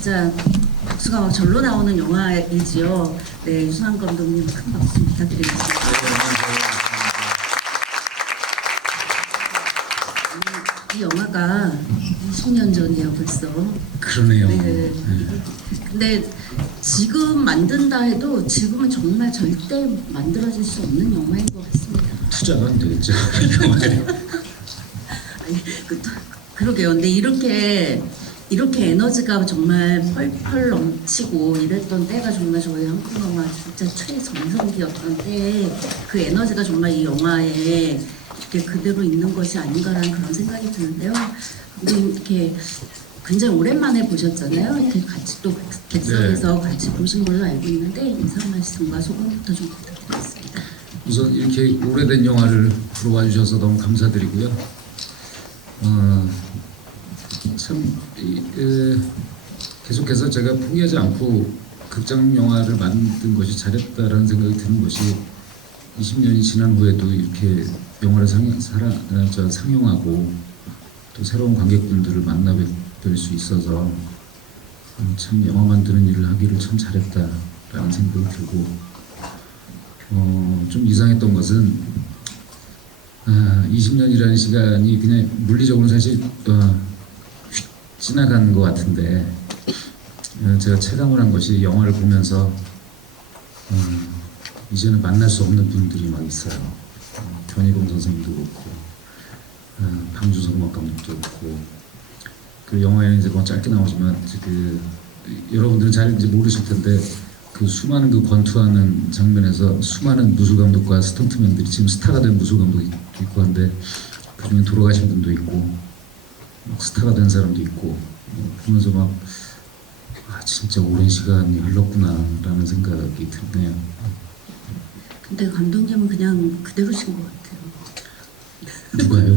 진짜 박수가 막 절로 나오는 영화이지요. 네, 유승환 감독님 큰 박수 부탁드리겠습니다. 이 영화가 20년 전이에요, 벌써. 그러네요. 네. 근데 지금 만든다 해도 지금은 정말 절대 만들어질 수 없는 영화인 것 같습니다. 투자가 안 되겠죠. 이 영화에. 아니, 그러게요. 근데 이렇게 에너지가 정말 펄펄 넘치고 이랬던 때가 정말 저희 한국 영화 진짜 최정성기였던 때에 그 에너지가 정말 이 영화에 이렇게 그대로 있는 것이 아닌가라는 그런 생각이 드는데요. 근데 이렇게 굉장히 오랜만에 보셨잖아요. 이렇게 같이 또 객석에서 같이 보신 걸로 알고 있는데 인사 말씀과 소감부터 좀 부탁드리겠습니다. 우선 이렇게 오래된 영화를 보러 와주셔서 너무 감사드리고요. 계속해서 제가 포기하지 않고 극장 영화를 만든 것이 잘했다라는 생각이 드는 것이 20년이 지난 후에도 이렇게 영화를 상영하고 또 새로운 관객분들을 만나 뵐 수 있어서 참 영화 만드는 일을 하기를 참 잘했다라는 생각이 들고 좀 이상했던 것은 20년이라는 시간이 그냥 물리적으로 사실 휙 지나간 것 같은데 제가 체감을 한 것이 영화를 보면서 이제는 만날 수 없는 분들이 막 있어요. 변희봉 선생님도 그렇고 방주석 음악 감독도 그렇고 그 영화에는 이제 뭐 짧게 나오지만 그 여러분들은 잘 이제 모르실 텐데 그 수많은 그 권투하는 장면에서 수많은 무술 감독과 스턴트맨들이 지금 스타가 된 무술 감독이 있고 한데 그 중에 돌아가신 분도 있고 막 스타가 된 사람도 있고 그러면서 막 진짜 오랜 시간이 흘렀구나라는 생각이 드네요. 근데 감독님은 그냥 그대로신 것 같아요. 누가요?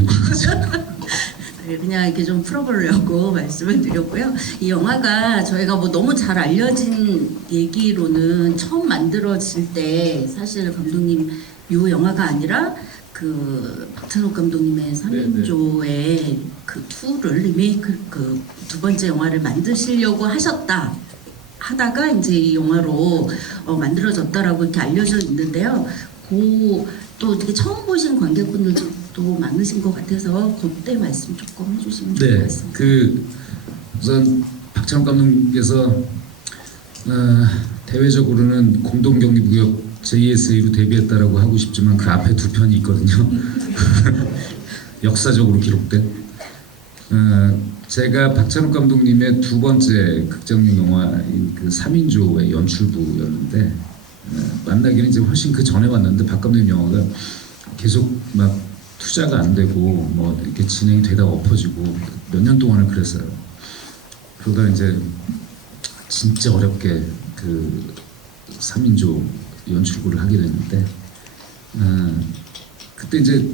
그냥 이렇게 좀 풀어보려고 말씀을 드렸고요. 이 영화가 저희가 뭐 너무 잘 알려진 얘기로는 처음 만들어질 때 사실 감독님 이 영화가 아니라 그 박찬욱 감독님의 3인조의 그 2를 리메이크 그 두 번째 영화를 만드시려고 하다가 이제 이 영화로 만들어졌다라고 이렇게 알려져 있는데요. 또 되게 처음 보신 관객분들도 많으신 것 같아서 그때 말씀 조금 해주시면 좋을 것 같습니다. 우선 박찬욱 감독님께서 대외적으로는 공동경비구역 JSA로 데뷔했다라고 하고 싶지만 그 앞에 두 편이 있거든요. 역사적으로 기록된. 제가 박찬욱 감독님의 두 번째 극장용 영화인 그 3인조의 연출부였는데 만나기는 이제 훨씬 그 전에 왔는데 박 감독님 영화가 계속 막 투자가 안 되고 뭐 이렇게 진행이 되다가 엎어지고 몇 년 동안은 그랬어요. 그러다 이제 진짜 어렵게 그 3인조 연출부를 하게 됐는데 그때 이제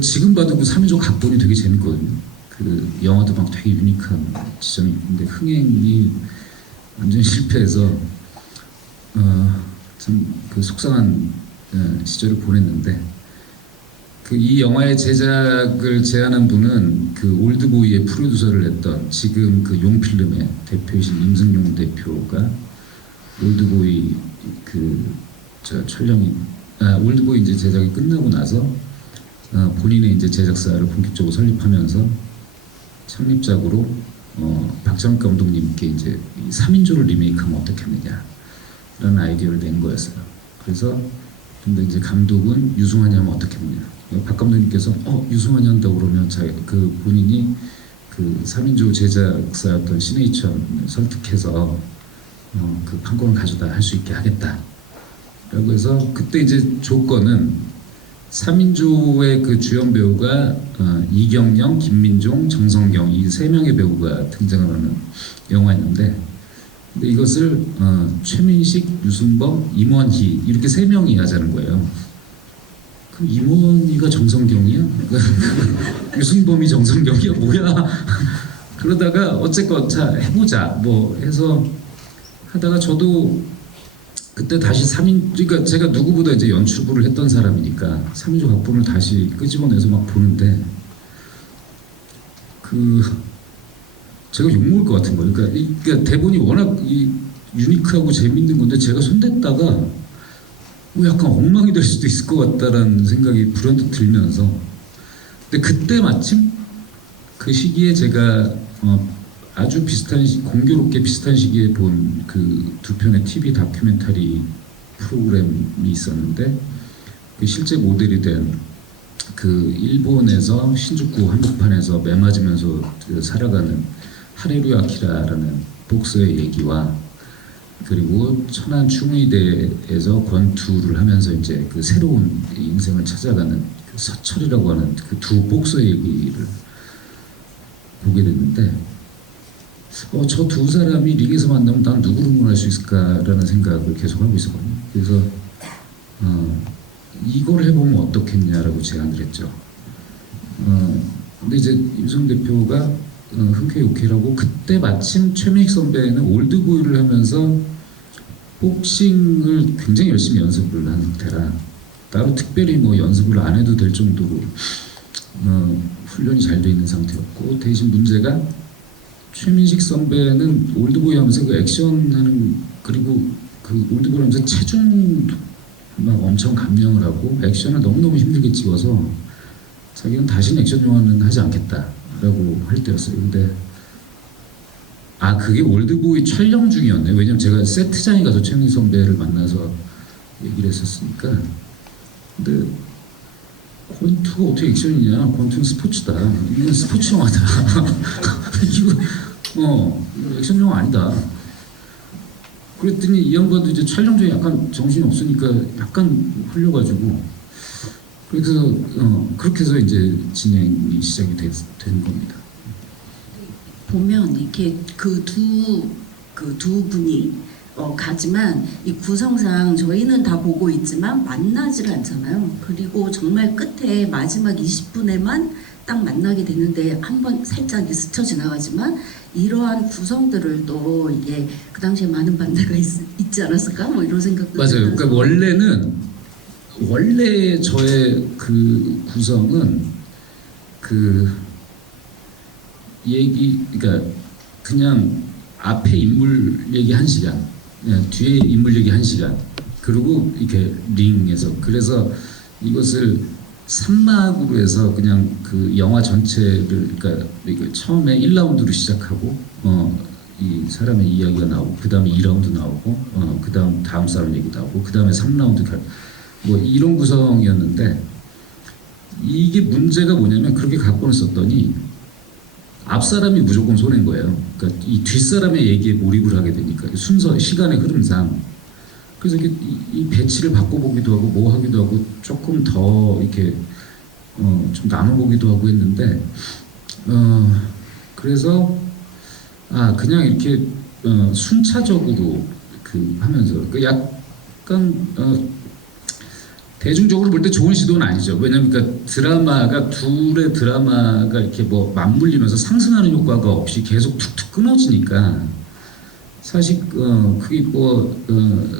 지금 봐도 그 3인조 각본이 되게 재밌거든요. 그 영화도 막 되게 유니크한 지점이 있는데 흥행이 완전히 실패해서 참 그 속상한 시절을 보냈는데 그 이 영화의 제작을 제안한 분은 그 올드보이의 프로듀서를 했던 지금 그 용필름의 대표이신 임승용 대표가 올드보이 촬영이 올드보이 이제 제작이 끝나고 나서 본인의 이제 제작사를 본격적으로 설립하면서 창립작으로 박찬욱 감독님께 이제 3인조를 리메이크하면 어떻겠느냐라는 아이디어를 낸 거였어요. 그래서 근데 이제 감독은 유승환이 하면 어떻겠느냐. 박 감독님께서 유승환이 한다고 그러면 그 본인이 그 3인조 제작사였던 시네이천 설득해서 그 판권을 가져다 할 수 있게 하겠다라고 해서 그때 이제 조건은 3인조의 그 주연 배우가 이경영, 김민종, 정성경 이 세 명의 배우가 등장을 하는 영화였는데 근데 이것을 최민식, 유승범, 임원희 이렇게 세 명이 하자는 거예요. 그럼 임원희가 정성경이야? 유승범이 정성경이야? 뭐야? 그러다가 어쨌건 자 해보자 뭐 해서 하다가 저도 그때 다시 3인 그러니까 제가 누구보다 이제 연출부를 했던 사람이니까 3인조 각본을 다시 끄집어내서 막 보는데 그 제가 욕먹을 것 같은 거예요. 그러니까 대본이 워낙 유니크하고 재밌는 건데 제가 손댔다가 뭐 약간 엉망이 될 수도 있을 것 같다라는 생각이 불현듯 들면서, 근데 그때 마침 그 시기에 제가 아주 비슷한 공교롭게 비슷한 시기에 본 그 두 편의 TV 다큐멘터리 프로그램이 있었는데, 그 실제 모델이 된 그 일본에서 신주쿠 한복판에서 매 맞으면서 그 살아가는 하레루 아키라라는 복서의 얘기와, 그리고 천안 충의대에서 권투를 하면서 이제 그 새로운 인생을 찾아가는 그 서철이라고 하는 그 두 복서의 얘기를 보게 됐는데, 저 두 사람이 링에서 만나면 난 누구를 응원할 수 있을까라는 생각을 계속 하고 있었거든요. 그래서 이걸 해보면 어떻겠냐라고 제안을 했죠. 근데 이제 임성 대표가 흔쾌히 오케이라고, 그때 마침 최민식 선배는 올드보이를 하면서 복싱을 굉장히 열심히 연습을 한 상태라 따로 특별히 뭐 연습을 안 해도 될 정도로 훈련이 잘 돼 있는 상태였고, 대신 문제가 최민식 선배는 올드보이 하면서 그 액션하는, 그리고 그 올드보이 하면서 체중 막 엄청 감량을 하고 액션을 너무너무 힘들게 찍어서 자기는 다시는 액션 영화는 하지 않겠다라고 할 때였어요. 근데 그게 올드보이 촬영 중이었네. 왜냐면 제가 세트장에 가서 최민식 선배를 만나서 얘기를 했었으니까. 근데 권투가 어떻게 액션이냐? 권투는 스포츠다. 이건 스포츠 영화다. 이거 액션 영화 아니다. 그랬더니 이 양반도 이제 촬영 중에 약간 정신이 없으니까 약간 흘려가지고, 그래서 그렇게 해서 이제 진행이 시작이 된 겁니다. 보면 이렇게 그 두 분이 가지만 이 구성상 저희는 다 보고 있지만 만나질 않잖아요. 그리고 정말 끝에 마지막 20분에만 딱 만나게 되는데 한번 살짝 스쳐 지나가지만, 이러한 구성들을 또 이게 그 당시에 많은 반대가 있지 않았을까? 뭐 이런 생각도 맞아요. 들면서. 그러니까 원래 저의 그 구성은 그 그러니까 그냥 앞에 인물 얘기 1시간, 뒤에 인물 얘기 1시간, 그리고 이렇게 링에서, 그래서 이것을 3막으로 해서 그냥 그 영화 전체를, 그러니까 처음에 1라운드로 시작하고 이 사람의 이야기가 나오고, 그 다음에 2라운드 나오고, 그 다음 사람 얘기 나오고, 그 다음에 3라운드 뭐 이런 구성이었는데, 이게 문제가 뭐냐면 그렇게 갖고는 썼더니 앞 사람이 무조건 손해인 거예요. 그러니까 이 뒷 사람의 얘기에 몰입을 하게 되니까, 순서 시간의 흐름상. 그래서 이 배치를 바꿔보기도 하고 뭐 하기도 하고 조금 더 이렇게 좀 나눠보기도 하고 했는데, 그래서 그냥 이렇게 순차적으로 하면서 약간 대중적으로 볼 때 좋은 시도는 아니죠. 왜냐면 그러니까 둘의 드라마가 이렇게 뭐 맞물리면서 상승하는 효과가 없이 계속 툭툭 끊어지니까, 사실 그게 뭐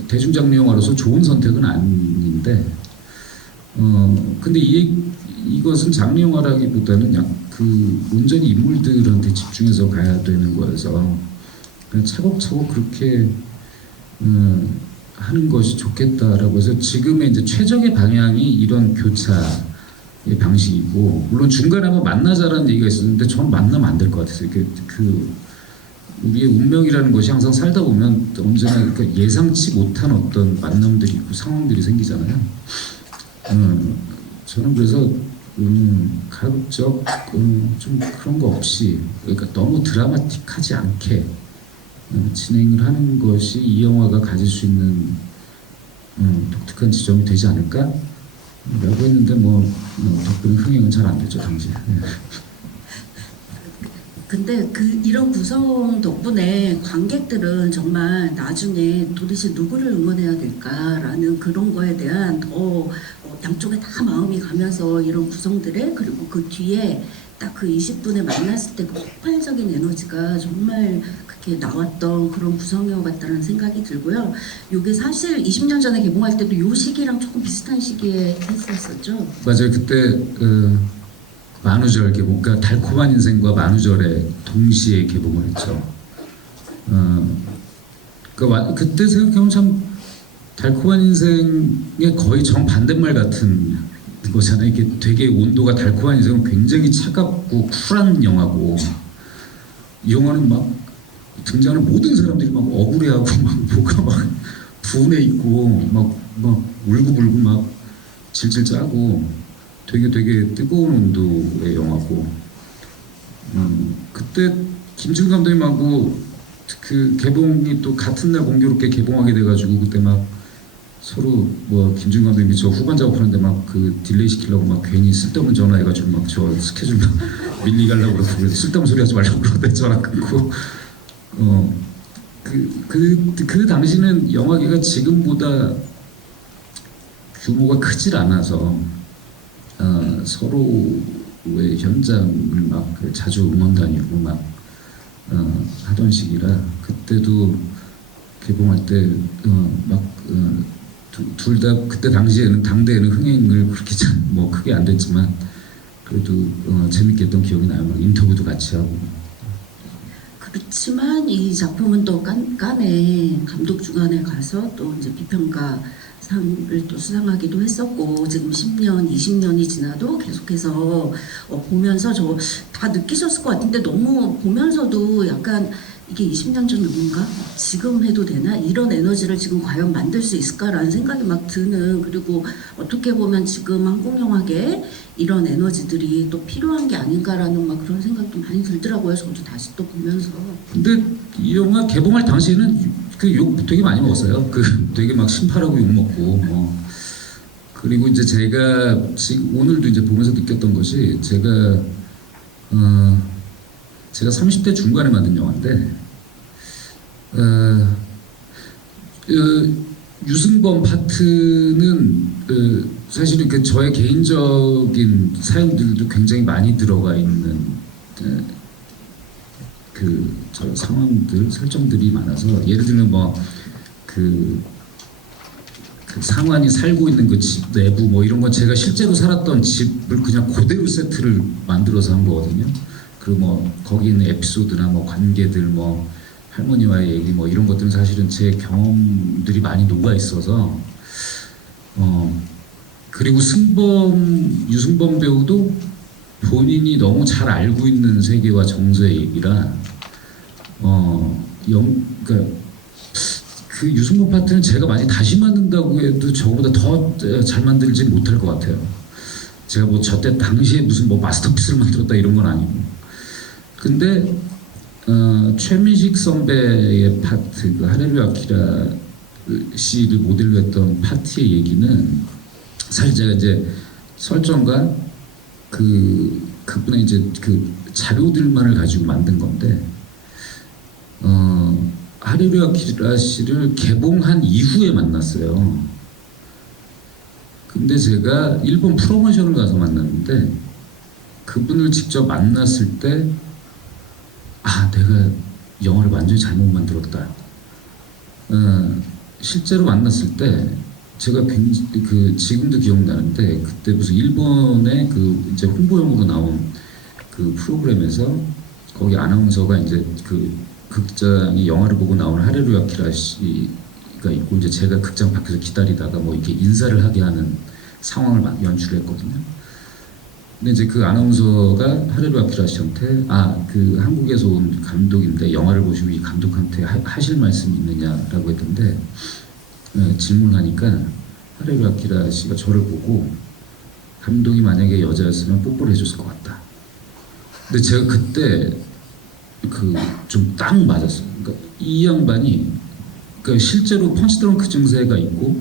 대중 장르 영화로서 좋은 선택은 아닌데, 근데 이것은 장르 영화라기보다는 온전히 인물들한테 집중해서 가야 되는 거여서 그냥 차곡차곡 그렇게 하는 것이 좋겠다라고 해서 지금의 이제 최적의 방향이 이런 교차의 방식이고, 물론 중간에 한번 만나자라는 얘기가 있었는데 저는 만나면 안 될 것 같아요. 우리의 운명이라는 것이 항상 살다 보면 언제나 그러니까 예상치 못한 어떤 만남들이 있고 상황들이 생기잖아요. 저는 그래서 가급적 좀 그런 거 없이, 그러니까 너무 드라마틱하지 않게 진행을 하는 것이 이 영화가 가질 수 있는 독특한 지점이 되지 않을까? 라고 했는데 덕분에 흥행은 잘 안 되죠, 당시에. 근데 이런 구성 덕분에 관객들은 정말 나중에 도대체 누구를 응원해야 될까라는 그런 거에 대한 더 양쪽에 다 마음이 가면서 이런 구성들에, 그리고 그 뒤에 딱 그 20분에 만났을 때 그 폭발적인 에너지가 정말 그렇게 나왔던 그런 구성이어 같다는 생각이 들고요. 이게 사실 20년 전에 개봉할 때도 이 시기랑 조금 비슷한 시기에 했었었죠. 맞아요. 그때 만우절 개봉, 그러니까 달콤한 인생과 만우절에 동시에 개봉을 했죠. 그때 생각해보면 참 달콤한 인생의 거의 정반대말 같은 거잖아요. 이게 되게 온도가 달콤한 인생은 굉장히 차갑고 쿨한 영화고, 이 영화는 막 등장하는 모든 사람들이 막 억울해하고 막 뭐가 막 분해 있고 막 울고불고 막 질질 짜고 되게 뜨거운 온도의 영화고, 그때 김지훈 감독님하고 그 개봉이 또 같은 날 공교롭게 개봉하게 돼가지고 그때 막 서로 뭐 김지훈 감독님이 저 후반 작업하는데 막 그 딜레이 시키려고 막 괜히 쓸데없는 전화해가지고 막 저 스케줄 막 밀리 가려고 그러고 쓸데없는 소리 하지 말라고 그러는데 전화 끊고 그 당시는 영화계가 지금보다 규모가 크질 않아서 서로의 현장을 막 자주 응원 다니고 막 하던 시기라, 그때도 개봉할 때 둘 다 그때 당시에는 당대에는 흥행을 그렇게 뭐 크게 안 됐지만 그래도 재밌게 했던 기억이 나요. 인터뷰도 같이 하고. 그렇지만 이 작품은 또 깐에 감독 주간에 가서 또 이제 비평가 상을 또 수상하기도 했었고, 지금 10년, 20년이 지나도 계속해서 보면서 저 다 느끼셨을 것 같은데, 너무 보면서도 약간 이게 20년 전 영화인가? 지금 해도 되나? 이런 에너지를 지금 과연 만들 수 있을까라는 생각이 막 드는, 그리고 어떻게 보면 지금 한국 영화계에 이런 에너지들이 또 필요한 게 아닌가라는 막 그런 생각도 많이 들더라고요. 저도 다시 또 보면서. 근데 이 영화 개봉할 당시에는 그 욕 되게 많이 먹었어요. 그 되게 막 심파라고 욕 먹고 그리고 이제 제가 지금 오늘도 이제 보면서 느꼈던 것이, 제가 30대 중반에 만든 영화인데 유승범 파트는 사실은 그 저의 개인적인 사연들도 굉장히 많이 들어가 있는 저 상황들, 설정들이 많아서, 예를 들면 그 상환이 살고 있는 그 집 내부 뭐 이런 건 제가 실제로 살았던 집을 그냥 그대로 세트를 만들어서 한 거거든요. 그리고 뭐 거기 있는 에피소드나 뭐 관계들, 뭐 할머니와의 얘기 뭐 이런 것들은 사실은 제 경험들이 많이 녹아 있어서, 그리고 유승범 배우도 본인이 너무 잘 알고 있는 세계와 정서의 얘기라, 그러니까 그 유승범 파트는 제가 많이 다시 만든다고 해도 저보다 더 잘 만들지 못할 것 같아요. 제가 뭐 저때 당시에 무슨 뭐 마스터피스를 만들었다 이런 건 아니고. 근데 최민식 선배의 파트, 그 하레루야 아키라 씨를 모델로 했던 파트의 얘기는, 사실 제가 이제 설정과 그분의 이제 그 자료들만을 가지고 만든 건데, 하레루야 아키라 씨를 개봉한 이후에 만났어요. 근데 제가 일본 프로모션을 가서 만났는데, 그분을 직접 만났을 때 내가 영화를 완전히 잘못 만들었다. 실제로 만났을 때 제가 지금도 기억나는데, 그때 무슨 일본의 이제 홍보용으로 나온 그 프로그램에서 거기 아나운서가 이제 그 극장이 영화를 보고 나오는 하레루야 아키라 씨가 있고, 이제 제가 극장 밖에서 기다리다가 뭐 이렇게 인사를 하게 하는 상황을 연출했거든요. 근데 이제 그 아나운서가 하레루야 아키라 씨한테 그 한국에서 온 감독인데 영화를 보시고 이 감독한테 하실 말씀이 있느냐라고 했던데, 질문하니까 하레루야 아키라 씨가 저를 보고, 감독이 만약에 여자였으면 뽀뽀를 해줬을 것 같다. 근데 제가 그때 좀 딱 맞았어요. 그러니까 이 양반이 실제로 펀치드렁크 증세가 있고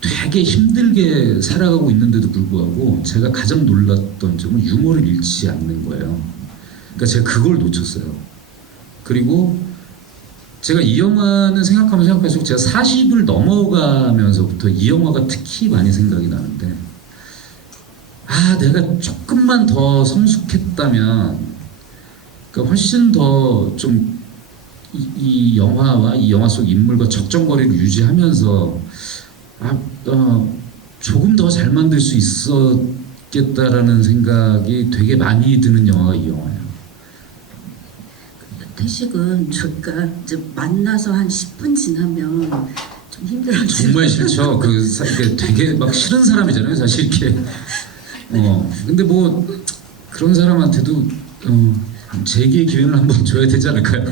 되게 힘들게 살아가고 있는데도 불구하고, 제가 가장 놀랐던 점은 유머를 잃지 않는 거예요. 그러니까 제가 그걸 놓쳤어요. 그리고 제가 이 영화는 생각할수록 제가 40을 넘어가면서부터 이 영화가 특히 많이 생각이 나는데, 내가 조금만 더 성숙했다면, 그러니까 훨씬 더 좀 이 영화와 이 영화 속 인물과 적정거리를 유지하면서 조금 더 잘 만들 수 있었지 있겠다라는 생각이 되게 많이 드는 영화가 이 영화예요. 태식은 저희가 이제 만나서 한 10분 지나면 좀 힘들어지고 정말 싫죠. 그 되게 막 싫은 사람이잖아요, 사실 이렇게. 근데 뭐 그런 사람한테도 재기의 기회를 한번 줘야 되지 않을까요?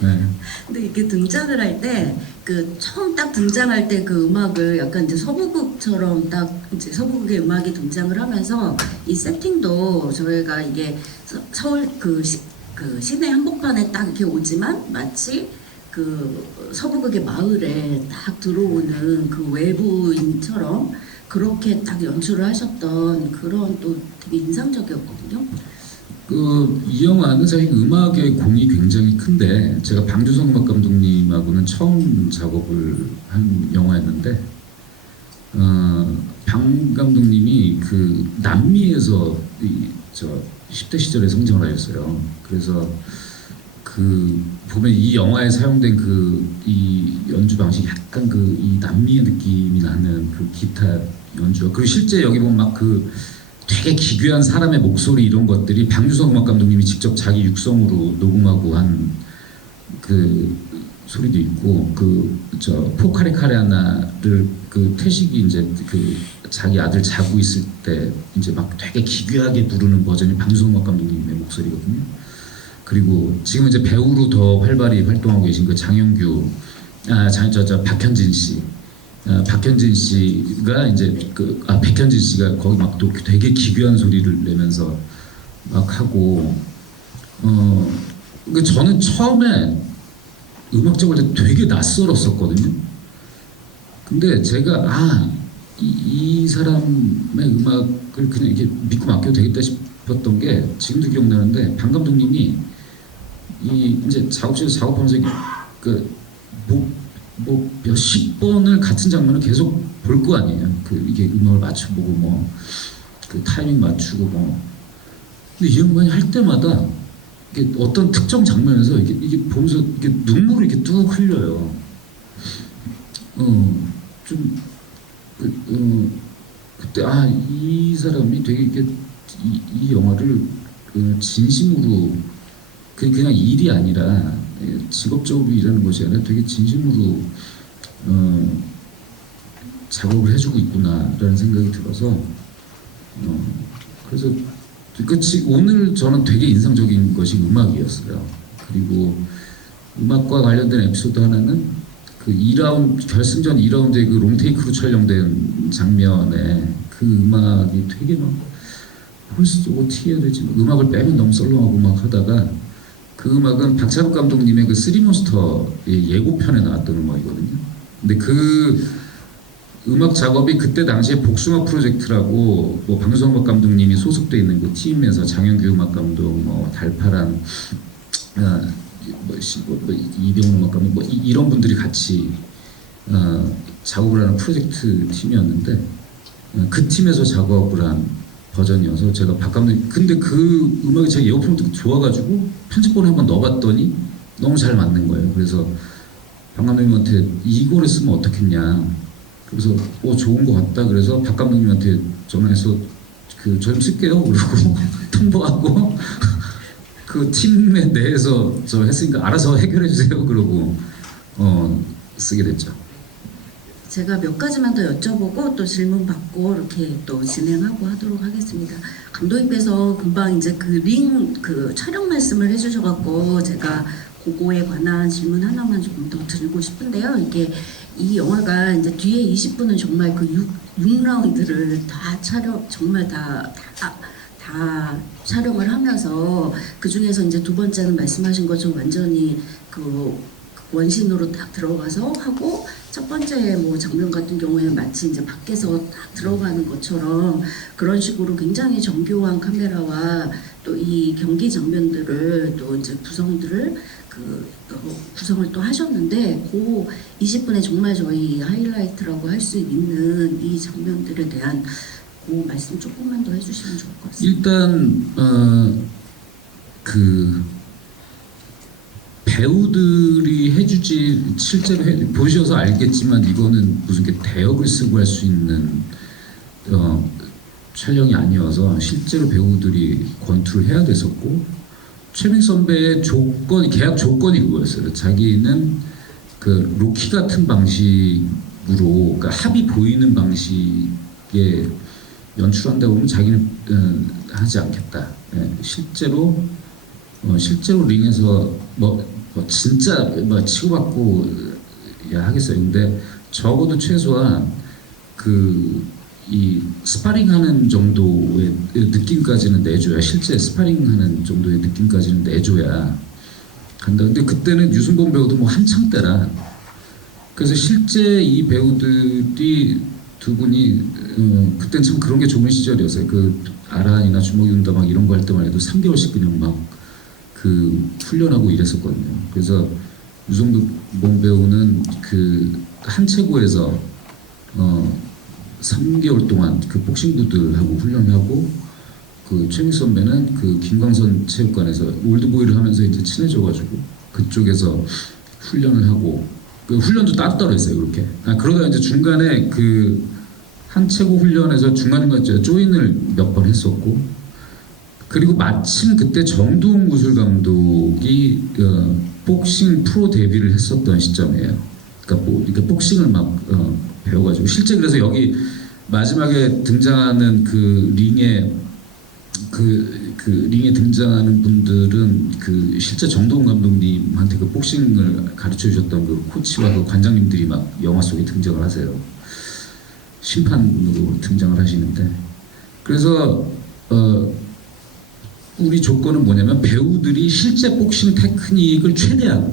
네. 근데 이게 등장을 할 때 그 처음 딱 등장할 때 그 음악을 약간 이제 서부극처럼 딱 이제 서부극의 음악이 등장을 하면서 이 세팅도 저희가 이게 서울 그 시내 한복판에 딱 이렇게 오지만 마치 그 서부극의 마을에 딱 들어오는 그 외부인처럼 그렇게 딱 연출을 하셨던 그런 또 되게 인상적이었거든요. 이 영화는 사실 음악의 공이 굉장히 큰데 제가 방주성 음악 감독님하고는 처음 작업을 한 영화였는데 방 감독님이 그 남미에서 저 10대 시절에 성장을 하셨어요. 그래서 그 보면 이 영화에 사용된 이 연주 방식이 약간 이 남미의 느낌이 나는 그 기타 연주와 그리고 실제 여기 보면 막 되게 기괴한 사람의 목소리 이런 것들이 방주성 음악 감독님이 직접 자기 육성으로 녹음하고 한 그 소리도 있고 포카레카레아나를 태식이 이제 자기 아들 자고 있을 때 이제 막 되게 기괴하게 부르는 버전이 방주성 음악 감독님의 목소리거든요. 그리고 지금 이제 배우로 더 활발히 활동하고 계신 그 장영규 박현진 씨. 박현진 씨가 이제 백현진 씨가 거기 막 또 되게 기괴한 소리를 내면서 막 하고 저는 처음에 음악 작업할 때 되게 낯설었었거든요. 근데 제가 이 사람의 음악을 그냥 이렇게 믿고 맡겨도 되겠다 싶었던 게 지금도 기억나는데 방 감독님이 이제 작업실에서 작업하면서 뭐 몇십 번을 같은 장면을 계속 볼 거 아니에요. 이게 음악을 맞춰보고 타이밍 맞추고 근데 이 양반이 할 때마다 이게 어떤 특정 장면에서 이게 보면서 이게 눈물이 이렇게 뚝 흘려요. 그때 이 사람이 되게 이 영화를 진심으로 그냥 일이 아니라 직업적으로 일하는 것이 아니라 되게 진심으로 작업을 해주고 있구나라는 생각이 들어서 그래서 오늘 저는 되게 인상적인 것이 음악이었어요. 그리고 음악과 관련된 에피소드 하나는 2라운드 결승전 2라운드에 롱테이크로 촬영된 장면에 음악이 되게 막 홀스 쏘고 튀어야 되지 음악을 빼면 너무 썰렁하고 막 하다가 그 음악은 박찬욱 감독님의 쓰리몬스터의 예고편에 나왔던 음악이거든요. 근데 음악 작업이 그때 당시에 복숭아 프로젝트라고 방주성 음악 감독님이 소속돼 있는 팀에서 장영규 음악 감독, 달파란, 이병훈 음악 감독, 이런 분들이 같이 작업을 하는 프로젝트 팀이었는데 그 팀에서 작업을 한 버전이어서 제가 박 감독님 근데 음악이 제가 예고편 듣고 좋아가지고 편집본에 한번 넣어봤더니 너무 잘 맞는 거예요. 그래서 박 감독님한테 이거를 쓰면 어떻겠냐. 그래서 좋은 거 같다. 그래서 박 감독님한테 전화해서 저 좀 쓸게요. 그러고 통보하고 팀의 내에서 저 했으니까 알아서 해결해 주세요. 그러고 쓰게 됐죠. 제가 몇 가지만 더 여쭤보고 또 질문 받고 이렇게 또 진행하고 하도록 하겠습니다. 감독님께서 금방 이제 촬영 말씀을 해주셔갖고 제가 그거에 관한 질문 하나만 조금 더 드리고 싶은데요. 이 영화가 이제 뒤에 20분은 정말 6라운드를 다 정말 다 촬영을 하면서 그 중에서 이제 두 번째는 말씀하신 것처럼 완전히 원신으로 딱 들어가서 하고 첫 번째 장면 같은 경우에는 마치 이제 밖에서 딱 들어가는 것처럼 그런 식으로 굉장히 정교한 카메라와 또 이 경기 장면들을 또 이제 구성을 또 하셨는데 20분에 정말 저희 하이라이트라고 할 수 있는 이 장면들에 대한 말씀 조금만 더 해주시면 좋을 것 같습니다. 일단 배우들이 해주지 실제로 보셔서 알겠지만 이거는 무슨 대역을 쓰고 할 수 있는 촬영이 아니어서 실제로 배우들이 권투를 해야 됐었고 최민 선배의 조건 계약 조건이 그거였어요. 자기는 그 로키 같은 방식으로 그러니까 합이 보이는 방식의 연출한다고 하면 자기는 하지 않겠다. 예, 실제로 링에서 뭐 진짜 뭐 치고받고 야 하겠어요. 근데 적어도 최소한 이 스파링하는 정도의 느낌까지는 내줘야 실제 스파링하는 정도의 느낌까지는 내줘야 간다. 근데 그때는 유승범 배우도 뭐 한창 때라 그래서 실제 이 배우들이 두 분이 그땐 참 그런 게 좋은 시절이었어요. 그 아란이나 주먹이 운다 막 이런 거 할 때만 해도 3개월씩 그냥 막 그 훈련하고 이랬었거든요. 그래서 유승범 배우는 그 한체구에서 3개월 동안 그 복싱부들하고 훈련하고 그 최민 선배는 그 김광선 체육관에서 올드보이를 하면서 이제 친해져가지고 그쪽에서 훈련을 하고 그 훈련도 따로따로 했어요. 그렇게 그러다 이제 중간에 그 한체구 훈련에서 중간중간 조인을 몇 번 했었고 그리고 마침 그때 정두홍 무술 감독이 복싱 프로 데뷔를 했었던 시점이에요. 그러니까 복싱을 막 배워가지고 실제 그래서 여기 마지막에 등장하는 그 링에 링에 등장하는 분들은 그 실제 정동훈 감독님한테 그 복싱을 가르쳐 주셨던 그 코치와 그 관장님들이 막 영화 속에 등장을 하세요. 심판으로 등장을 하시는데 그래서 우리 조건은 뭐냐면 배우들이 실제 복싱 테크닉을 최대한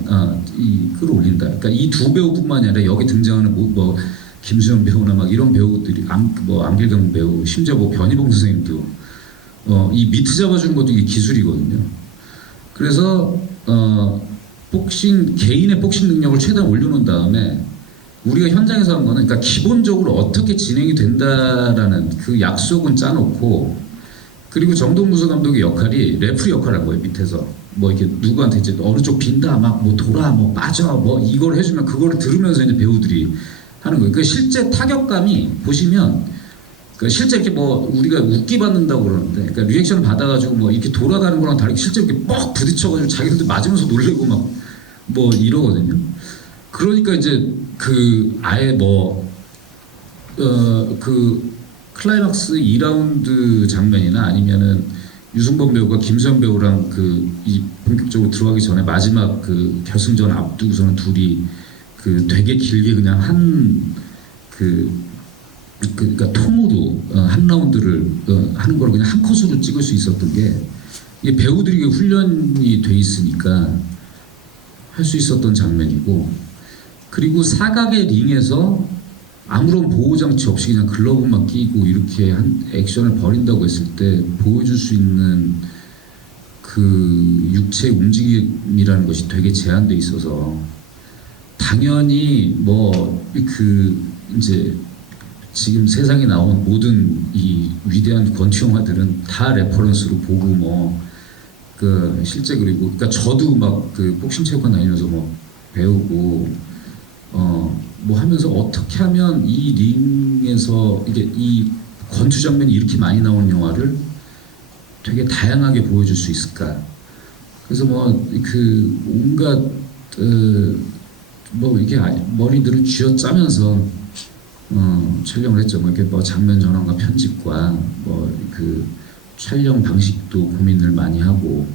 끌어올린다. 그러니까 이 두 배우뿐만이 아니라 여기 등장하는 뭐 김수현 배우나 막 이런 배우들이 안길강 배우 심지어 뭐 변희봉 선생님도 이 미트 잡아주는 것도 이게 기술이거든요. 그래서 개인의 복싱 능력을 최대한 올려놓은 다음에 우리가 현장에서 한 거는 그러니까 기본적으로 어떻게 진행이 된다라는 그 약속은 짜놓고 그리고 정동무수 감독의 역할이 레프리 역할을 한 거예요. 밑에서 뭐 이렇게 누구한테 이제 어느 쪽 빈다 막 뭐 돌아 뭐 빠져 뭐 이걸 해주면 그거를 들으면서 이제 배우들이 하는 거예요. 그 실제 타격감이 보시면 그 실제 이렇게 뭐 우리가 웃기 받는다고 그러는데 그러니까 리액션을 받아가지고 뭐 이렇게 돌아가는 거랑 다르게 실제 이렇게 뻑 부딪혀가지고 자기들도 맞으면서 놀래고 막 뭐 이러거든요. 그러니까 이제 그 아예 그 클라이막스 2라운드 장면이나 아니면은 유승범 배우가 김수현 배우랑 이 본격적으로 들어가기 전에 마지막 그 결승전 앞두고서는 둘이 그 되게 길게 그냥 그러니까 통으로 한 라운드를 하는 걸 그냥 한 컷으로 찍을 수 있었던 게 이게 배우들이 훈련이 돼 있으니까 할 수 있었던 장면이고 그리고 사각의 링에서 아무런 보호장치 없이 그냥 글러브만 끼고 이렇게 한 액션을 벌인다고 했을 때 보여줄 수 있는 그 육체의 움직임이라는 것이 되게 제한돼 있어서 당연히 이제 지금 세상에 나온 모든 이 위대한 권투 영화들은 다 레퍼런스로 보고 실제 그리고 그러니까 저도 막 그 복싱 체육관 다니면서 뭐 배우고 뭐 하면서 어떻게 하면 이 링에서 이게 이 권투 장면이 이렇게 많이 나오는 영화를 되게 다양하게 보여줄 수 있을까? 그래서 온갖 이게 머리들을 쥐어짜면서 촬영을 했죠. 뭐 이렇게 장면 전환과 편집과 촬영 방식도 고민을 많이 하고.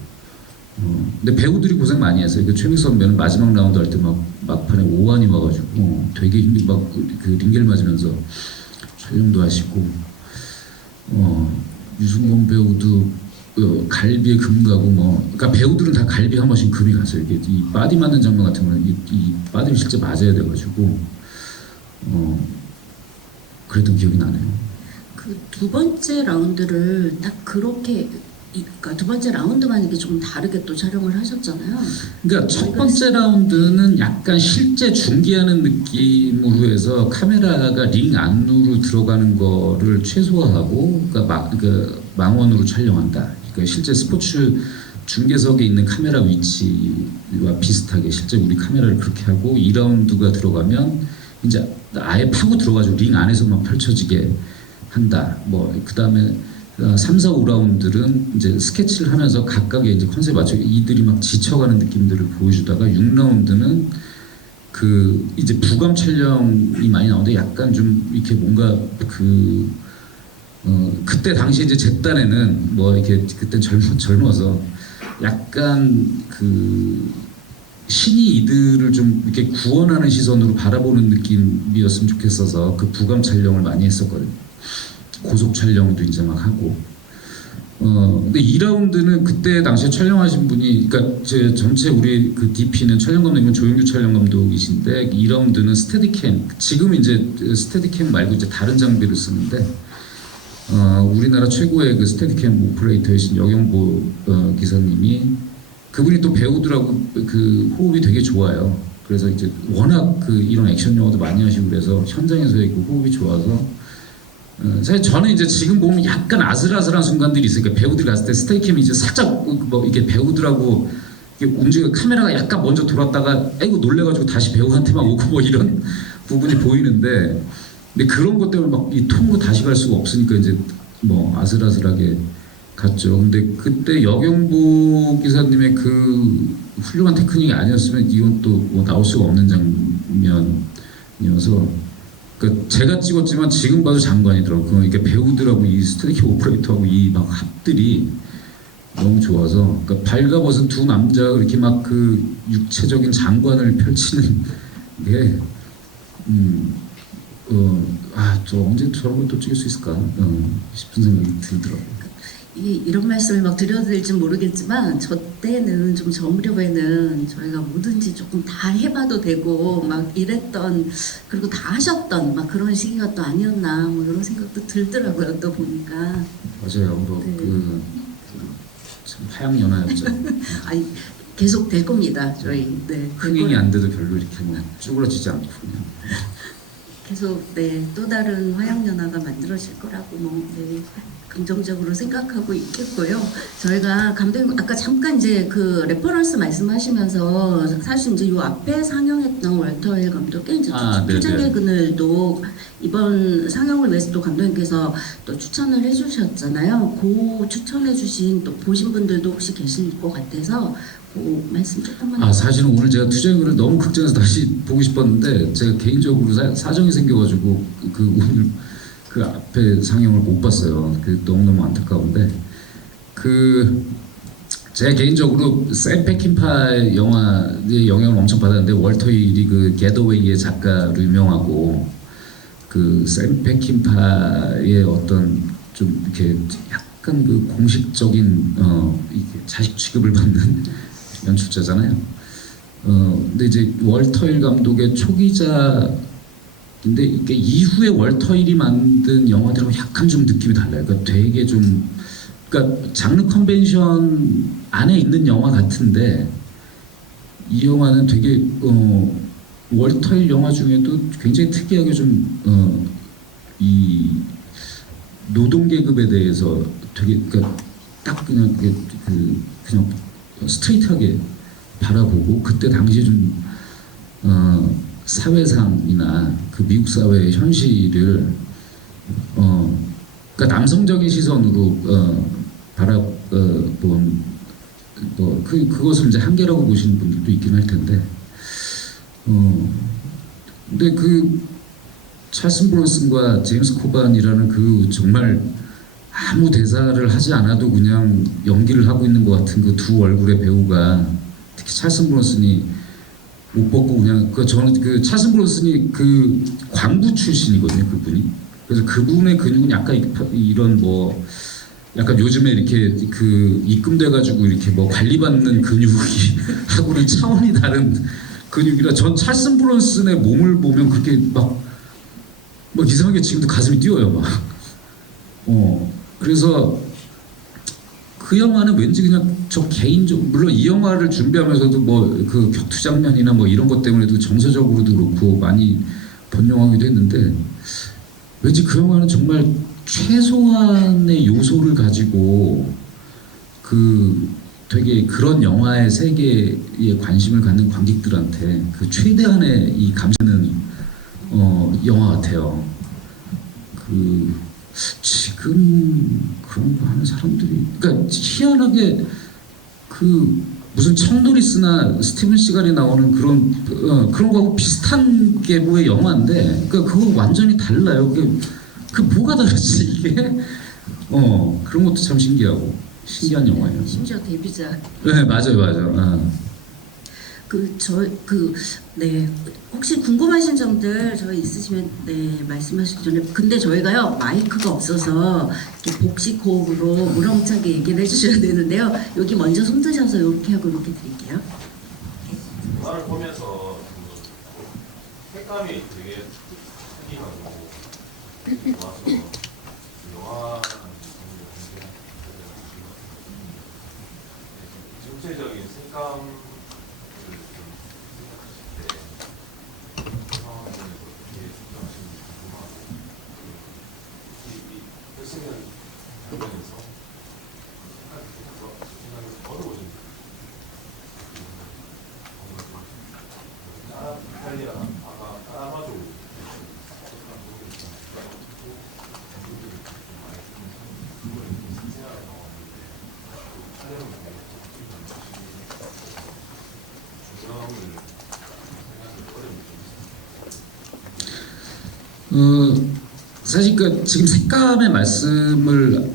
근데 배우들이 고생 많이 했어요. 최민 선배는 마지막 라운드 할 때 막판에 오한이 와가지고 되게 힘이 링겔 맞으면서 촬영도 하시고, 유승범 배우도 갈비에 금 가고 그러니까 배우들은 다 갈비 한 번씩 금이 갔어요. 이게 이 바디 맞는 장면 같은 거는 이 바디를 실제 맞아야 돼가지고 그랬던 기억이 나네요. 그 두 번째 라운드를 딱 그렇게 그러니까 두 번째 라운드만 이게 좀 다르게 또 촬영을 하셨잖아요. 그러니까 첫 번째 라운드는 약간 실제 중계하는 느낌으로 해서 카메라가 링 안으로 들어가는 거를 최소화하고 그러니까 망원으로 촬영한다. 그러니까 실제 스포츠 중계석에 있는 카메라 위치와 비슷하게 실제 우리 카메라를 그렇게 하고 2라운드가 들어가면 이제 아예 파고 들어가지고 링 안에서만 펼쳐지게 한다. 뭐 그다음에 3, 4, 5라운드는 이제 스케치를 하면서 각각의 이제 컨셉 맞춰 이들이 막 지쳐가는 느낌들을 보여주다가 6라운드는 그 이제 부감 촬영이 많이 나오는데 약간 좀 이렇게 뭔가 그때 당시 이제 제 딴에는 뭐 이렇게 그때 젊어서 약간 그 신이 이들을 좀 이렇게 구원하는 시선으로 바라보는 느낌이었으면 좋겠어서 그 부감 촬영을 많이 했었거든요. 고속 촬영도 이제 막 하고. 근데 2라운드는 그때 당시에 촬영하신 분이, 그러니까 제 전체 우리 그 DP는 촬영 감독님은 조용규 촬영 감독이신데 2라운드는 스테디캠. 지금 이제 스테디캠 말고 이제 다른 장비를 쓰는데 우리나라 최고의 그 스테디캠 오퍼레이터이신 여경보 기사님이 그분이 또 배우들하고 그 호흡이 되게 좋아요. 그래서 이제 워낙 그 이런 액션 영화도 많이 하시고 그래서 현장에서의 그 호흡이 좋아서 사실 저는 이제 지금 보면 약간 아슬아슬한 순간들이 있으니까 배우들이 갔을 때 스테이캠이 이제 살짝 뭐 이게 배우들하고 이게 움직여 카메라가 약간 먼저 돌았다가 아이고 놀래가지고 다시 배우한테만 오고 뭐 이런 부분이 보이는데 근데 그런 것 때문에 막 이 통으로 다시 갈 수가 없으니까 이제 뭐 아슬아슬하게 갔죠. 근데 그때 여경보 기사님의 그 훌륭한 테크닉이 아니었으면 이건 또 뭐 나올 수가 없는 장면이어서 그러니까 제가 찍었지만 지금 봐도 장관이더라고요. 이렇게 배우들하고 이 스테디캠 오퍼레이터하고 이 막 합들이 너무 좋아서 그러니까 발가벗은 두 남자가 이렇게 막 그 육체적인 장관을 펼치는 게 저 언제 저런 걸 또 찍을 수 있을까 싶은 생각이 들더라고요. 이런 말씀을 막 드려도 될지 모르겠지만 저 때는 좀 저 무렵에는 저희가 뭐든지 조금 다 해봐도 되고 막 이랬던 그리고 다 하셨던 막 그런 시기가 또 아니었나 뭐 이런 생각도 들더라고요. 또 보니까 맞아요. 뭐 네. 참 화양연화였죠. 아니 계속 될 겁니다. 저희 네, 흥행이 안 돼도 별로 이렇게 뭐 쭈그러지지 않고 그냥. 계속 네, 또 다른 화양연화가 만들어질 거라고 뭐 네, 긍정적으로 생각하고 있겠고요. 저희가 감독님 아까 잠깐 이제 그 레퍼런스 말씀하시면서 사실 이제 요 앞에 상영했던 월터 힐 감독의 이제 투쟁의 그늘도 이번 상영을 위해서 또 감독님께서 또 추천을 해주셨잖아요. 그 추천해주신 또 보신 분들도 혹시 계실 것 같아서 그 말씀 조금만. 사실은 오늘 제가 투쟁을 너무 극장에서 다시 보고 싶었는데 제가 개인적으로 사정이 생겨가지고 그 오늘 그 앞에 상영을 못 봤어요. 그 너무너무 안타까운데 제가 개인적으로 샘 페킨파의 영화의 영향을 엄청 받았는데 월터 힐이 그 겟어웨이의 작가로 유명하고 그 샘 페킨파의 어떤 좀 이렇게 약간 그 공식적인 이렇게 자식 취급을 받는 연출자잖아요. 근데 이제 월터 힐 감독의 초기작 근데 이게 이후에 월터 힐이 만든 영화들하고 약간 좀 느낌이 달라요. 그러니까 되게 좀 그러니까 장르 컨벤션 안에 있는 영화 같은데 이 영화는 되게 월터 힐 영화 중에도 굉장히 특이하게 좀 이 노동 계급에 대해서 되게 그러니까 딱 그냥 그냥 스트레이트하게 바라보고 그때 당시에 좀 사회상이나 그 미국 사회의 현실을 그러니까 남성적인 시선으로 바라본 그것을 이제 한계라고 보시는 분들도 있긴 할 텐데 근데 그 찰슨 브론슨과 제임스 코반이라는 그 정말 아무 대사를 하지 않아도 그냥 연기를 하고 있는 것 같은 그 두 얼굴의 배우가 특히 찰슨 브론슨이 옷 벗고 그냥 저는 그 찰슨 브론슨이 그 광부 출신이거든요. 그분이. 그래서 그분의 근육은 약간 이런 뭐 약간 요즘에 이렇게 그 입금돼 가지고 이렇게 뭐 관리받는 근육이 하고는 차원이 다른 근육이라 전 찰슨 브론슨의 몸을 보면 그렇게 막 이상하게 지금도 가슴이 뛰어요. 막. 그래서 그 영화는 왠지 그냥 저 개인적으로 물론 이 영화를 준비하면서도 뭐 그 격투 장면이나 뭐 이런 것 때문에도 정서적으로도 그렇고 많이 번영하기도 했는데 왠지 그 영화는 정말 최소한의 요소를 가지고 그 되게 그런 영화의 세계에 관심을 갖는 관객들한테 그 최대한의 이 감사는 영화 같아요. 지금 그런 거 하는 사람들이, 그러니까 희한하게 그 무슨 청도리스나 스티븐 시갈이 나오는 그런 거하고 비슷한 계보의 영화인데, 그러니까 그거 완전히 달라요. 그 뭐가 다르지 이게? 그런 것도 참 신기한 영화예요. 심지어 데뷔작. 네, 맞아요. 네, 혹시 궁금하신 점들 저희 있으시면 네 말씀하시기 전에, 근데 저희가요 마이크가 없어서 이렇게 복식 호흡으로 우렁차게 얘기를 해주셔야 되는데요. 여기 먼저 손 드셔서 이렇게 하고 이렇게 드릴게요. 영화를 보면서 그 색감이 되게 특이하고 좋아서 영화라는 장르를 굉장히 전체적인 색감을 좀 생각하실 때 상황을 보면서 어떻게 생각하시는지 궁금하고, 이 헬스면 장면에서 생각을 얻어보신 이탈리아 아마조 사실 그 지금 색감의 말씀을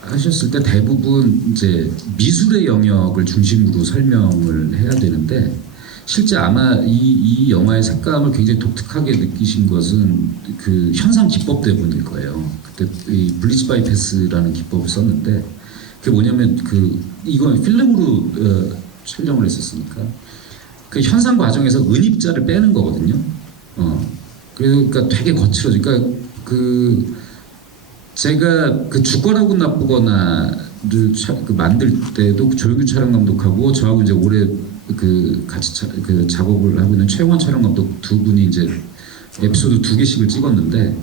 하셨을 때 대부분 이제 미술의 영역을 중심으로 설명을 해야 되는데, 실제 아마 이 영화의 색감을 굉장히 독특하게 느끼신 것은 그 현상 기법 때문일 거예요. 그때 이 블리치 바이 패스라는 기법을 썼는데, 그게 뭐냐면 이건 필름으로 촬영을 했었으니까 그 현상 과정에서 은입자를 빼는 거거든요. 그러니까 되게 거칠어져. 그러니까 제가 그 죽거나고 나쁘거나를 만들 때도 조용규 촬영 감독하고 저하고 이제 올해 같이 작업을 하고 있는 최원 촬영 감독 두 분이 이제 에피소드 2개씩을 찍었는데,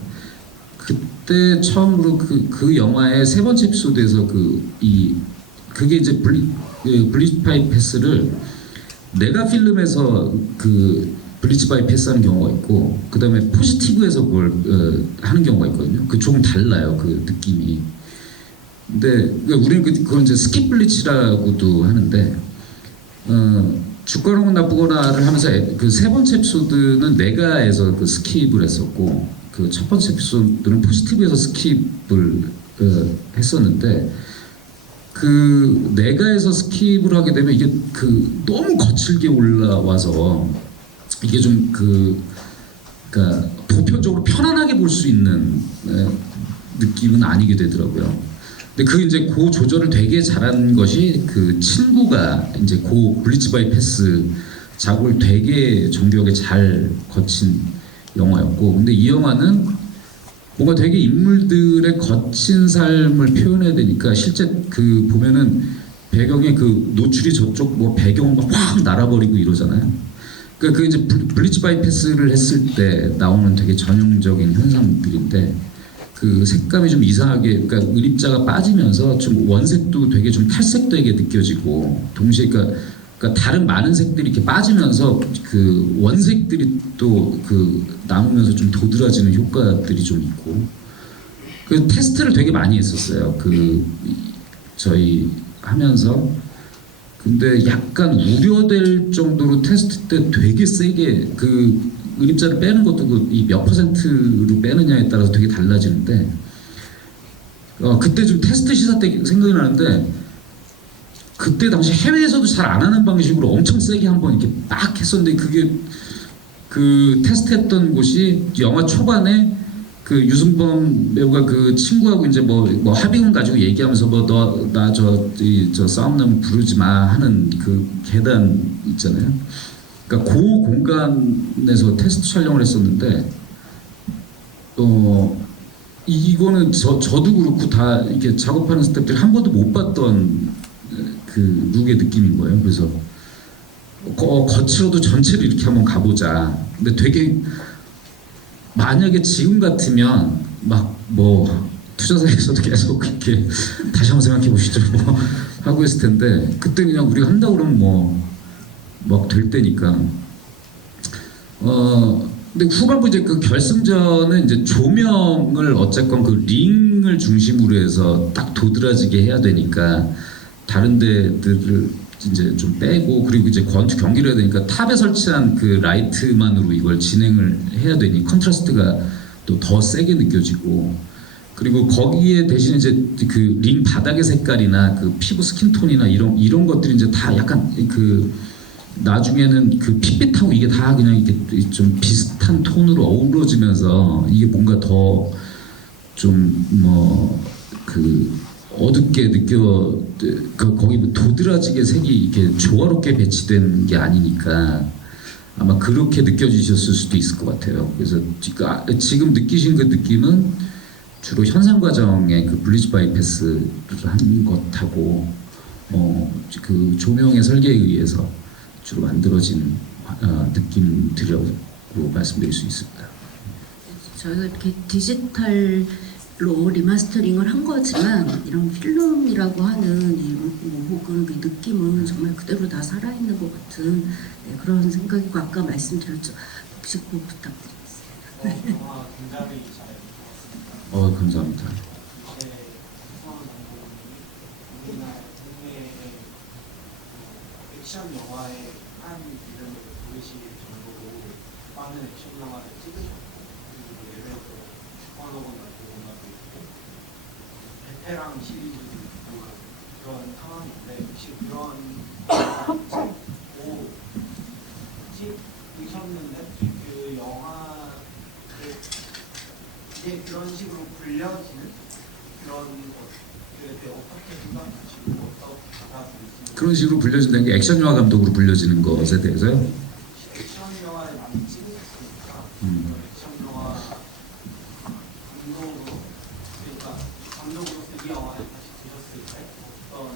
그때 처음으로 그 영화의 세 번째 에피소드에서 그게 이제 블리치 바이 패스를 내가 필름에서 블리치 바이 패스하는 경우가 있고, 그 다음에 포지티브에서 그걸 하는 경우가 있거든요. 조금 달라요, 그 느낌이. 근데 우리는 그건 이제 스킵 블리치라고도 하는데, 죽거나 나쁘거나를 하면서 그 세 번째 에피소드는 내가에서 스킵을 했었고, 그 첫 번째 에피소드는 포지티브에서 스킵을 했었는데, 내가에서 스킵을 하게 되면 이게 너무 거칠게 올라와서 이게 좀 그러니까 보편적으로 편안하게 볼 수 있는 느낌은 아니게 되더라고요. 근데 이제 그 조절을 되게 잘한 것이 친구가 이제 블리치 바이 패스 작업을 되게 정교하게 잘 거친 영화였고, 근데 이 영화는 뭔가 되게 인물들의 거친 삶을 표현해야 되니까 실제 보면은 배경에 노출이 저쪽 뭐 배경 막 확 날아버리고 이러잖아요. 그러니까 이제 블리치 바이 패스를 했을 때 나오는 되게 전형적인 현상들인데, 색감이 좀 이상하게, 그러니까 은입자가 빠지면서 좀 원색도 되게 좀 탈색되게 느껴지고, 동시에 그러니까 다른 많은 색들이 이렇게 빠지면서 원색들이 또 남으면서 좀 도드라지는 효과들이 좀 있고, 테스트를 되게 많이 했었어요. 저희 하면서. 근데 약간 우려될 정도로 테스트 때 되게 세게 은입자를 빼는 것도 이 몇 %로 빼느냐에 따라서 되게 달라지는데, 그때 좀 테스트 시사 때 생각이 나는데, 그때 당시 해외에서도 잘 안 하는 방식으로 엄청 세게 한번 이렇게 막 했었는데, 그게 테스트했던 곳이 영화 초반에 유승범 배우가 친구하고 이제 뭐 합의금 가지고 얘기하면서 나 저 싸움 나면 부르지 마 하는 계단 있잖아요. 그러니까 공간에서 테스트 촬영을 했었는데, 이거는 저도 그렇고 다 이렇게 작업하는 스태프들이 한 번도 못 봤던 룩의 느낌인 거예요. 그래서 거칠어도 전체를 이렇게 한번 가보자. 근데 되게, 만약에 지금 같으면 투자사에서도 계속 이렇게 다시 한번 생각해 보시죠 뭐 하고 했을 텐데, 그때 그냥 우리가 한다 그러면 될 때니까. 근데 후반부 이제 그 결승전은 이제 조명을 어쨌건 그 링을 중심으로 해서 딱 도드라지게 해야 되니까 다른 데들을 이제 좀 빼고 그리고 이제 권투 경기를 해야 되니까 탑에 설치한 그 라이트만으로 이걸 진행을 해야 되니 컨트라스트가 또 더 세게 느껴지고 그리고 거기에 대신 이제 그 링 바닥의 색깔이나 그 피부 스킨톤이나 이런 것들이 이제 다 약간 그 나중에는 그 핏빛하고 이게 다 그냥 이게 좀 비슷한 톤으로 어우러지면서 이게 뭔가 더 좀 뭐 그 어둡게 거기 뭐 도드라지게 색이 이렇게 조화롭게 배치된 게 아니니까 아마 그렇게 느껴지셨을 수도 있을 것 같아요. 그래서 지금 느끼신 그 느낌은 주로 현상 과정의 그 블리치 바이패스를 한 것하고 그 조명의 설계에 의해서 주로 만들어진 느낌들이라고 말씀드릴 수 있습니다. 저희가 이렇게 디지털로 리마스터링을 한 거지만 이런 필름이라고 하는 혹은 그 느낌은 정말 그대로 다 살아있는 것 같은 그런 생각이고 아까 말씀드렸죠. 혹시 꼭 부탁드리겠습니다. 영화 굉장히 잘 봤습니다. 감사합니다. 이제 수상한 감독이 우리나라 국내의 액션 영화의 한 이름을 부르실 정도로 많은 액션 영화를 찍으셨고 그리고 예를 들어 슈퍼노건 같은 영화도 있고 베테랑 시리즈도 있고 그런 상황인데 혹시 그런 영화를 찍고 찍으셨는데 그 영화를 이제 그런 식으로 불려지는 그런 것들에 대해 어떻게 생각하시고 어떻게 받아들이시는지 그런 식으로 불려진다는 게 액션 영화 감독으로 불려지는 것에 대해서요. 액션 영화를 많이 찍으셨으니까 액션 영화 감독으로 그러니까 감독으로서 이 영화를 다시 보셨을 때 어떤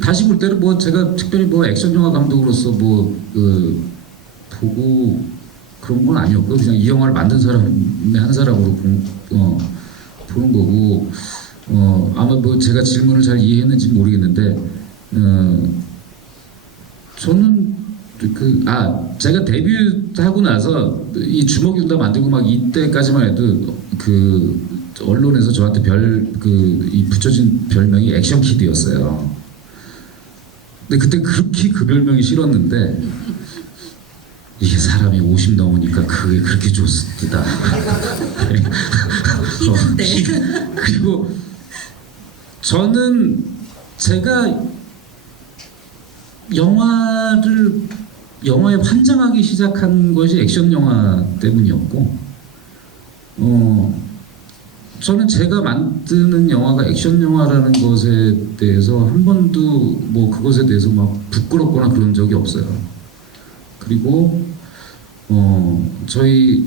다시 볼 때는 뭐 제가 특별히 뭐 액션 영화 감독으로서 보고 그런 건 아니었고 그냥 이 영화를 만든 사람의 한 사람으로 보는 거고 아마 뭐 제가 질문을 잘 이해했는지 모르겠는데 저는 제가 데뷔하고 나서 이 주먹이 운다 만들고 막 이때까지만 해도 그 언론에서 저한테 이 붙여진 별명이 액션 키드였어요. 근데 그때 그렇게 그 별명이 싫었는데 이게 사람이 50 넘으니까 그게 그렇게 좋습니다. 희는데. 그리고 저는 제가 영화에 환장하기 시작한 것이 액션 영화 때문이었고, 저는 제가 만드는 영화가 액션 영화라는 것에 대해서 한 번도 뭐 그것에 대해서 막 부끄럽거나 그런 적이 없어요. 그리고 저희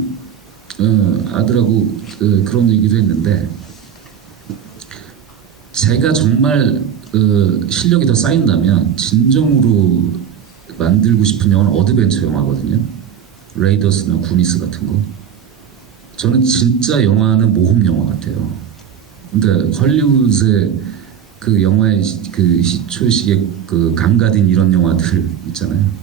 아들하고 그런 얘기도 했는데 제가 정말 실력이 더 쌓인다면 진정으로 만들고 싶은 영화는 어드벤처 영화거든요. 레이더스나 구니스 같은 거. 저는 진짜 영화는 모험 영화 같아요. 그러니까 헐리우드의 그 영화의 그 초식의 그 강가딘 이런 영화들 있잖아요.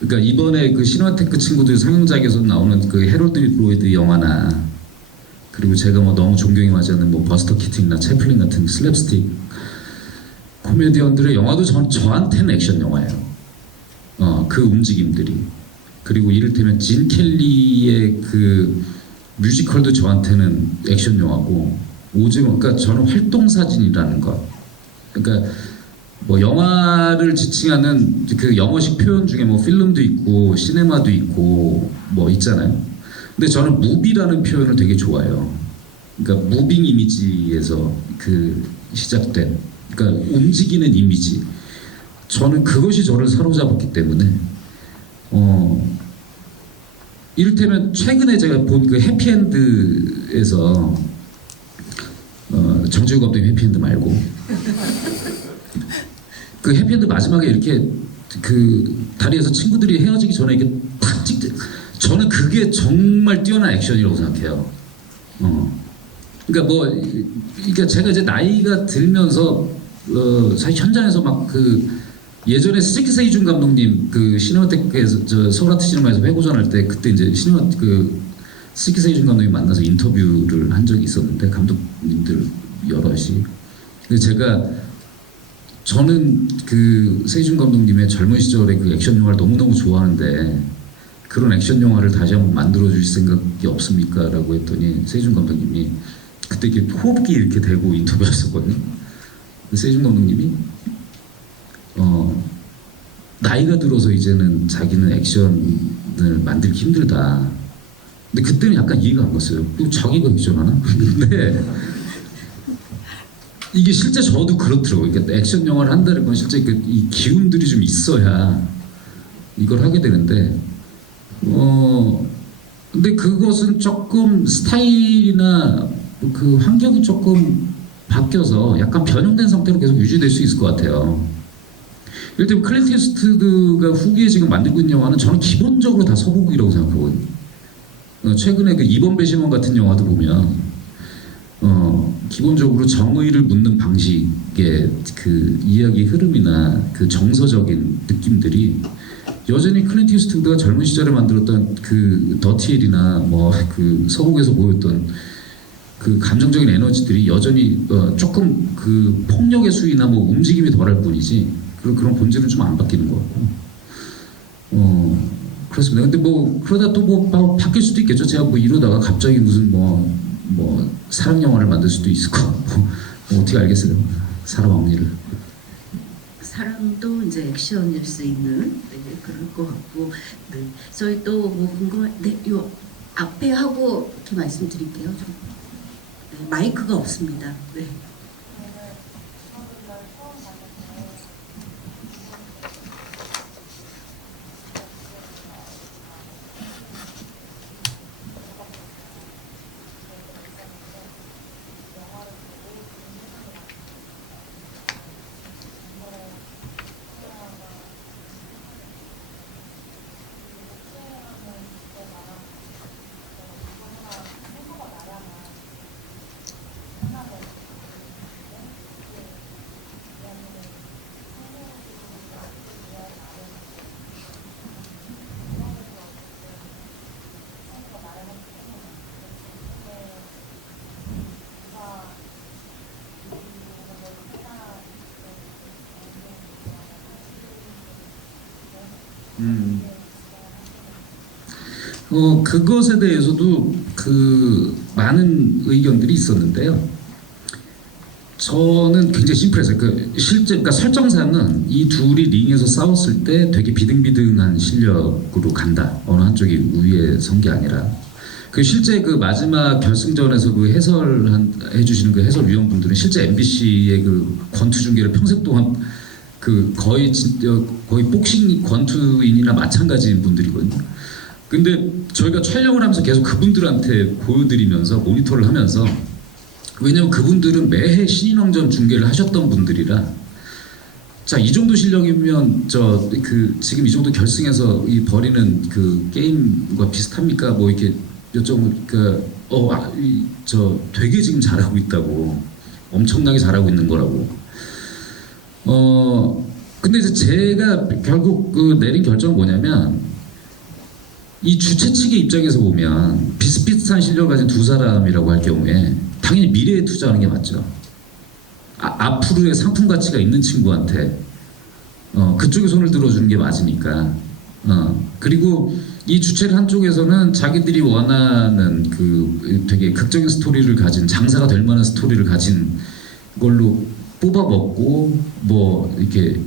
그러니까 이번에 그 시네마테크 친구들 상영작에서 나오는 그 해롤드 로이드 영화나 그리고 제가 뭐 너무 존경이 많지 않는 뭐 버스터 키팅이나 채플린 같은 슬랩스틱 코미디언들의 영화도 저한테는 액션 영화예요. 그 움직임들이. 그리고 이를테면 진 켈리의 그 뮤지컬도 저한테는 액션 영화고 오징어, 그러니까 저는 활동 사진이라는 것. 그러니까 뭐 영화를 지칭하는 그 영어식 표현 중에 뭐 필름도 있고 시네마도 있고 뭐 있잖아요. 근데 저는 무비라는 표현을 되게 좋아해요. 그러니까 무빙 이미지에서 그 시작된, 그러니까 움직이는 이미지. 저는 그것이 저를 사로잡았기 때문에 이를테면 최근에 제가 본 그 해피엔드에서 정지우 감독님 해피엔드 말고 그 해피엔드 마지막에 이렇게 그 다리에서 친구들이 헤어지기 전에 이렇게 탁 찍듯 저는 그게 정말 뛰어난 액션이라고 생각해요. 그러니까 뭐 그러니까 제가 이제 나이가 들면서 사실 현장에서 막 그 예전에 스즈키 세이준 감독님 그 시네마테크에서 저 서울아트 시네마에서 회고전 할 때 그때 이제 스즈키 세이준 감독님 만나서 인터뷰를 한 적이 있었는데 감독님들 여럿이. 근데 저는 그 세이준 감독님의 젊은 시절의 그 액션 영화를 너무너무 좋아하는데 그런 액션 영화를 다시 한번 만들어 주실 생각이 없습니까? 라고 했더니 세이준 감독님이 그때 이렇게 호흡기 이렇게 대고 인터뷰하셨거든요. 세이준 감독님이 나이가 들어서 이제는 자기는 액션을 만들기 힘들다. 근데 그때는 약간 이해가 안 갔어요. 자기가 액션하나? 근데 이게 실제 저도 그렇더라고요. 그러니까 액션 영화를 한다는 건 실제 이 기운들이 좀 있어야 이걸 하게 되는데, 근데 그것은 조금 스타일이나 그 환경이 조금 바뀌어서 약간 변형된 상태로 계속 유지될 수 있을 것 같아요. 예를 들면 클린트 이스트우드가 후기에 지금 만들고 있는 영화는 저는 기본적으로 다 서부극이라고 생각하거든요. 최근에 그 이번 배심원 같은 영화도 보면 기본적으로 정의를 묻는 방식의 그 이야기 흐름이나 그 정서적인 느낌들이 여전히 클린트 이스트우드가 젊은 시절에 만들었던 그 더티엘이나 뭐 그 서북에서 보였던 그 감정적인 에너지들이 여전히 조금 그 폭력의 수위나 뭐 움직임이 덜할 뿐이지 그런 본질은 좀 안 바뀌는 것 같고 그렇습니다. 근데 뭐 그러다 또 뭐 바뀔 수도 있겠죠. 제가 뭐 이러다가 갑자기 무슨 뭐 사랑 영화를 만들 수도 있을 것 같고 뭐 어떻게 알겠어요. 사람 앞일을. 사랑도 이제 액션일 수 있는 그럴 것 같고 네. 저희 또 뭐 궁금한 요 앞에 하고 이렇게 말씀드릴게요. 좀. 네, 마이크가 없습니다. 네. 그것에 대해서도 그 많은 의견들이 있었는데요. 저는 굉장히 심플했어요. 그러니까 설정상은 이 둘이 링에서 싸웠을 때 되게 비등비등한 실력으로 간다. 어느 한쪽이 우위에 선 게 아니라. 그 실제 그 마지막 결승전에서 그 해주시는 그 해설위원분들은 실제 MBC의 그 권투 중계를 평생 동안 그 거의 복싱 권투인이나 마찬가지인 분들이거든요. 근데 저희가 촬영을 하면서 계속 그분들한테 보여드리면서 모니터를 하면서 왜냐면 그분들은 매해 신인왕전 중계를 하셨던 분들이라 자, 이 정도 실력이면 지금 이 정도 결승에서 이 벌이는 그 게임과 비슷합니까? 뭐 이렇게 여쭤보니까 되게 지금 잘하고 있다고 엄청나게 잘하고 있는 거라고. 근데 이제 제가 결국 그 내린 결정은 뭐냐면 이 주최 측의 입장에서 보면 비슷비슷한 실력을 가진 두 사람이라고 할 경우에 당연히 미래에 투자하는 게 맞죠. 앞으로의 상품 가치가 있는 친구한테 그쪽에 손을 들어주는 게 맞으니까. 그리고 이 주최를 한쪽에서는 자기들이 원하는 그 되게 극적인 스토리를 가진 장사가 될 만한 스토리를 가진 걸로 뽑아먹고 뭐 이렇게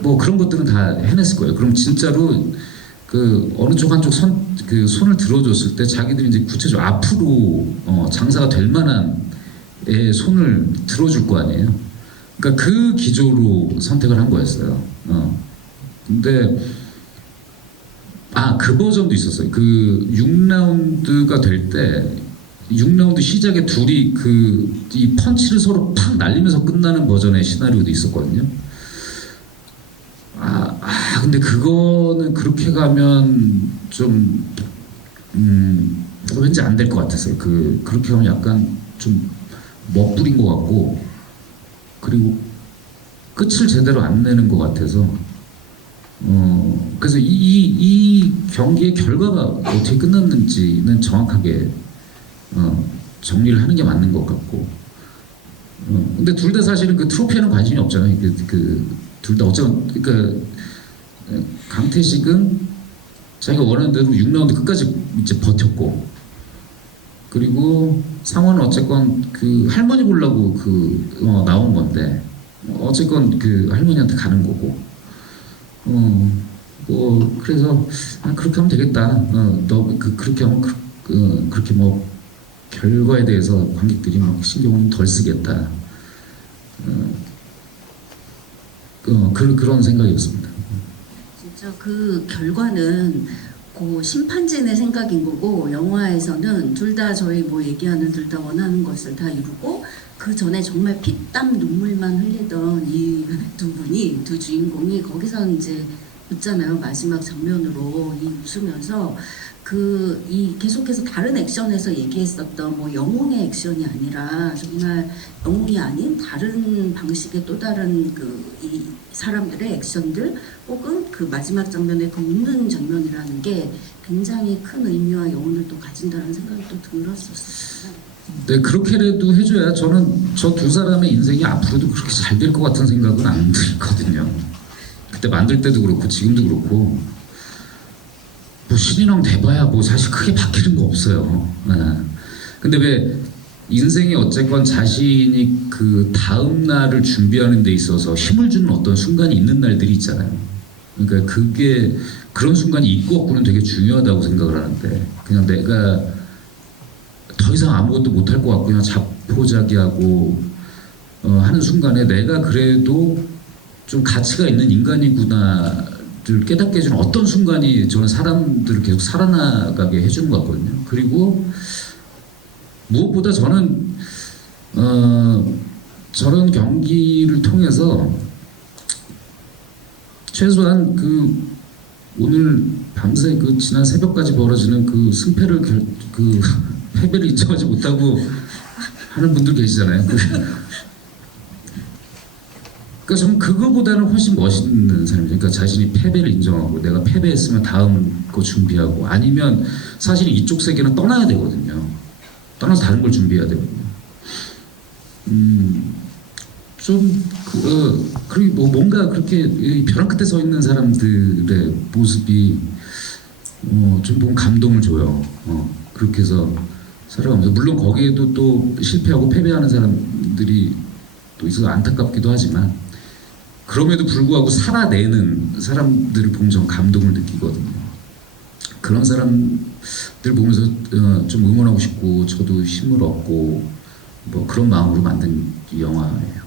뭐 그런 것들은 다 해냈을 거예요. 그럼 진짜로 그 어느 쪽 한쪽 손을 들어줬을 때 자기들이 이제 구체적으로 앞으로 장사가 될 만한 애 손을 들어줄 거 아니에요. 그러니까 그 기조로 선택을 한 거였어요. 근데 그 버전도 있었어요. 그 6라운드가 될 때 6라운드 시작에 둘이 이 펀치를 서로 팍 날리면서 끝나는 버전의 시나리오도 있었거든요. 근데 그거는 그렇게 가면 좀 왠지 안 될 것 같았어요. 그렇게 하면 약간 좀 멋부린 것 같고 그리고 끝을 제대로 안 내는 것 같아서 그래서 이 경기의 결과가 어떻게 끝났는지는 정확하게 정리를 하는 게 맞는 것 같고, 근데 둘 다 사실은 그 트로피에는 관심이 없잖아요. 둘 다 어쩌면 그러니까 강태식은 자기가 원하는 대로 6라운드 끝까지 이제 버텼고, 그리고 상원은 어쨌건 그 할머니 보려고 나온 건데, 어쨌건 그 할머니한테 가는 거고, 그래서 그렇게 하면 되겠다. 그렇게 하면 그렇게 뭐 결과에 대해서 관객들이 막 신경을 덜 쓰겠다. 그런 생각이었습니다. 진짜 그 결과는 그 심판진의 생각인 거고, 영화에서는 둘 다 저희 뭐 얘기하는 둘 다 원하는 것을 다 이루고, 그 전에 정말 피땀 눈물만 흘리던 이 두 분이, 두 주인공이 거기서 이제 웃잖아요. 마지막 장면으로 웃으면서 이 계속해서 다른 액션에서 얘기했었던 뭐 영웅의 액션이 아니라 정말 영웅이 아닌 다른 방식의 또 다른 이 사람들의 액션들, 혹은 그 마지막 장면의 그 웃는 장면이라는 게 굉장히 큰 의미와 여운을 또 가진다는 생각이 또 들었었어요. 네, 그렇게라도 해줘야 저는 저 두 사람의 인생이 앞으로도 그렇게 잘 될 것 같은 생각은 안 들거든요. 그때 만들 때도 그렇고 지금도 그렇고, 뭐 신인왕 돼봐야 뭐 사실 크게 바뀌는 거 없어요. 네. 근데 왜 인생이 어쨌건 자신이 그 다음 날을 준비하는 데 있어서 힘을 주는 어떤 순간이 있는 날들이 있잖아요. 그러니까 그게 그런 순간이 있고 없고는 되게 중요하다고 생각을 하는데, 그냥 내가 더 이상 아무것도 못할 것 같고 그냥 자포자기하고 하는 순간에 내가 그래도 좀 가치가 있는 인간이구나를 깨닫게 해주는 어떤 순간이 저는 사람들을 계속 살아나가게 해주는 것 같거든요. 그리고 무엇보다 저는 저런 경기를 통해서 최소한 오늘 밤새 지난 새벽까지 벌어지는 승패를 패배를 인정하지 못하고 하는 분들 계시잖아요. 그러니까 저는 그거보다는 훨씬 멋있는 사람이죠. 그러니까 자신이 패배를 인정하고 내가 패배했으면 다음 거 준비하고, 아니면 사실 이쪽 세계는 떠나야 되거든요. 떠나서 다른 걸 준비해야 되거든요. 그리고 뭐 뭔가 그렇게 벼랑 끝에 서 있는 사람들의 모습이 좀 보면 감동을 줘요. 그렇게 해서 살아가면서, 물론 거기에도 또 실패하고 패배하는 사람들이 또 있어서 안타깝기도 하지만, 그럼에도 불구하고 살아내는 사람들을 보면 전 감동을 느끼거든요. 그런 사람들 보면서 좀 응원하고 싶고, 저도 힘을 얻고, 뭐 그런 마음으로 만든 영화예요.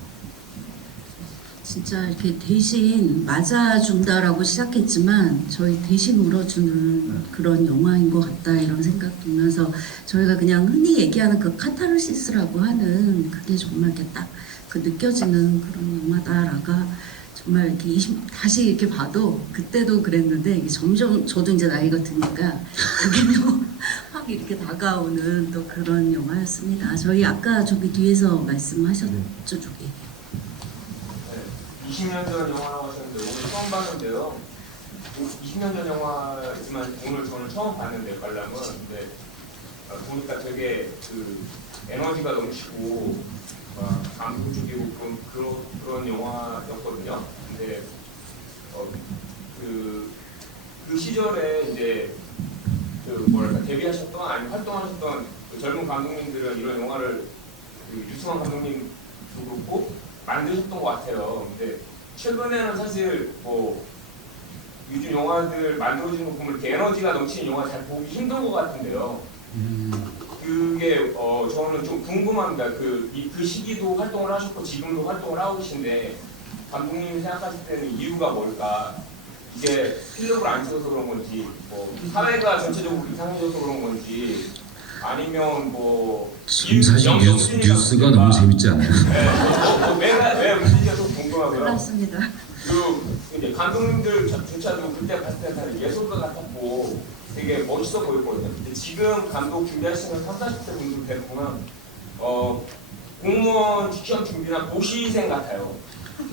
진짜 이렇게 대신 맞아준다라고 시작했지만 저희 대신 울어주는 그런 영화인 것 같다, 이런 생각 들면서, 저희가 그냥 흔히 얘기하는 그 카타르시스라고 하는 그게 정말 이렇게 딱 느껴지는 그런 영화다라고, 정말 이렇게 다시 이렇게 봐도 그때도 그랬는데, 이게 점점 저도 이제 나이가 드니까 그게 또 확 이렇게 다가오는 또 그런 영화였습니다. 저희 아까 저기 뒤에서 말씀하셨죠, 저기. 20년 전 영화라고 하셨는데 오늘 처음 봤는데요. 20년 전 영화지만 오늘 저는 처음 봤는데, 관람은. 근데 보니까 되게 에너지가 넘치고 감동적이고 그런 영화였거든요. 근데 그 시절에 이제 데뷔하셨던, 아니면 활동하셨던 젊은 감독님들은 이런 영화를 유승환 감독님도 그렇고 만드셨던 것 같아요. 근데 최근에는 사실 뭐 요즘 영화들 만들어지는 거 보면 이렇게 에너지가 넘치는 영화 잘 보기 힘든 것 같은데요. 그게 저는 좀 궁금합니다. 그 시기도 활동을 하셨고 지금도 활동을 하고 계신데, 감독님이 생각하실 때는 이유가 뭘까? 이게 필력을 안 쳐서 그런 건지, 뭐 사회가 전체적으로 이상해져서 그런 건지, 아니면 뭐 지금 사실 뉴스가 너무 재밌지 않아요? 네, 왜 움직이가 좀 궁금하고요. 그렇습니다. 이제 감독님들조차도 그때 봤을 때 다 예술가 같았고 되게 멋있어 보였거든요. 근데 지금 감독 준비하시는 30, 40대 분들 보면 공무원 시험 준비나 고시생 같아요.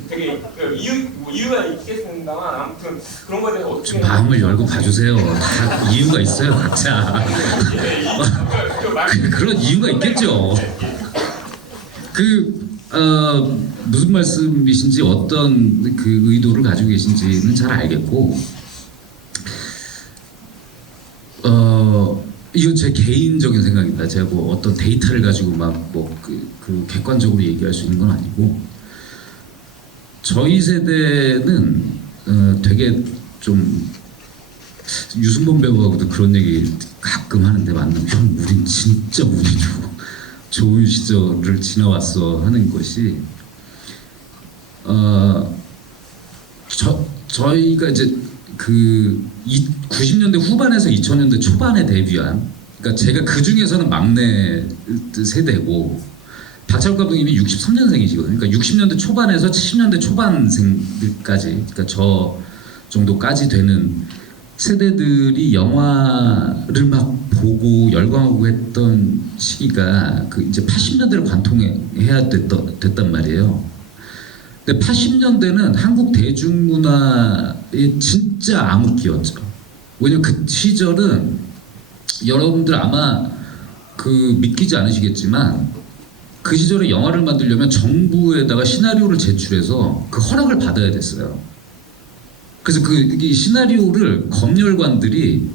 되게 그 이유가 있겠습니다만 아무튼 그런 거에 대해서 어떻게 좀 마음을 열고 봐주세요. 다 이유가 있어요, 각자. 그런 이유가 있겠죠. 무슨 말씀이신지 어떤 그 의도를 가지고 계신지는 잘 알겠고, 이건 제 개인적인 생각입니다. 제가 뭐 어떤 데이터를 가지고 막 뭐 그 객관적으로 얘기할 수 있는 건 아니고, 저희 세대는 되게 좀 유승범 배우하고도 그런 얘기 가끔 하는데 만나면 형 우린 진짜 우리도 좋은 시절을 지나왔어 하는 것이 저희가 이제 그 90년대 후반에서 2000년대 초반에 데뷔한, 그러니까 제가 그 중에서는 막내 세대고 박찬욱 감독님이 63년생이시거든요. 그러니까 60년대 초반에서 70년대 초반생들까지, 그러니까 저 정도까지 되는 세대들이 영화를 막 보고 열광하고 했던 시기가 그 이제 80년대를 관통해야 됐단 말이에요. 근데 80년대는 한국 대중문화의 진짜 암흑기였죠. 왜냐면 그 시절은 여러분들 아마 그 믿기지 않으시겠지만 그 시절에 영화를 만들려면 정부에다가 시나리오를 제출해서 그 허락을 받아야 됐어요. 그래서 이 시나리오를 검열관들이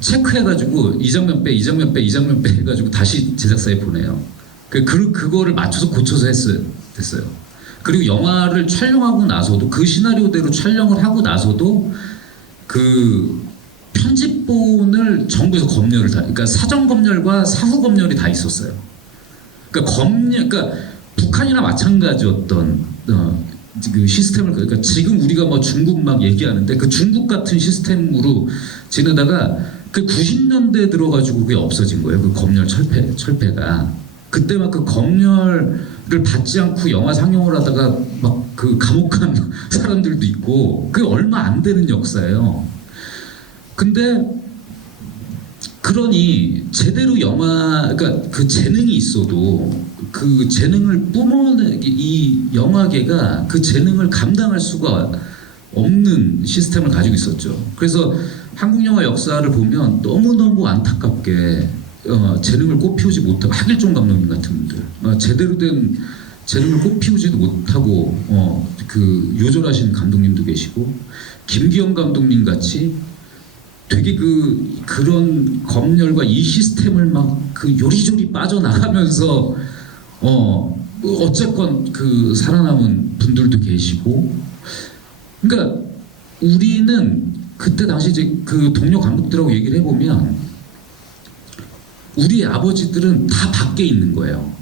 체크해가지고 이 장면 빼, 이 장면 빼, 이 장면 빼 해가지고 다시 제작사에 보내요. 그거를 맞춰서 고쳐서 됐어요. 그리고 영화를 촬영하고 나서도 그 시나리오대로 촬영을 하고 나서도 그 편집본을 정부에서 검열을 그러니까 사전 검열과 사후 검열이 다 있었어요. 그러니까 북한이나 마찬가지였던 그 시스템을, 그러니까 지금 우리가 뭐 중국 막 얘기하는데 그 중국 같은 시스템으로 지내다가 그 90년대 들어가지고 그게 없어진 거예요. 그 검열 철폐가. 그때 막 그 검열을 받지 않고 영화 상영을 하다가 막 그 감옥 간 사람들도 있고, 그게 얼마 안 되는 역사예요. 근데 그러니 제대로 그러니까 그 재능이 있어도 그 재능을 이 영화계가 그 재능을 감당할 수가 없는 시스템을 가지고 있었죠. 그래서 한국 영화 역사를 보면 너무너무 안타깝게 재능을 꽃피우지 못하고, 하길종 감독님 같은 분들 제대로 된 재능을 꽃피우지도 못하고 그 요절하신 감독님도 계시고, 김기영 감독님 같이 되게 그런 검열과 이 시스템을 막 그 요리조리 빠져나가면서 어쨌건 그 살아남은 분들도 계시고, 그러니까 우리는 그때 당시 이제 그 동료 감독들하고 얘기를 해보면 우리 아버지들은 다 밖에 있는 거예요.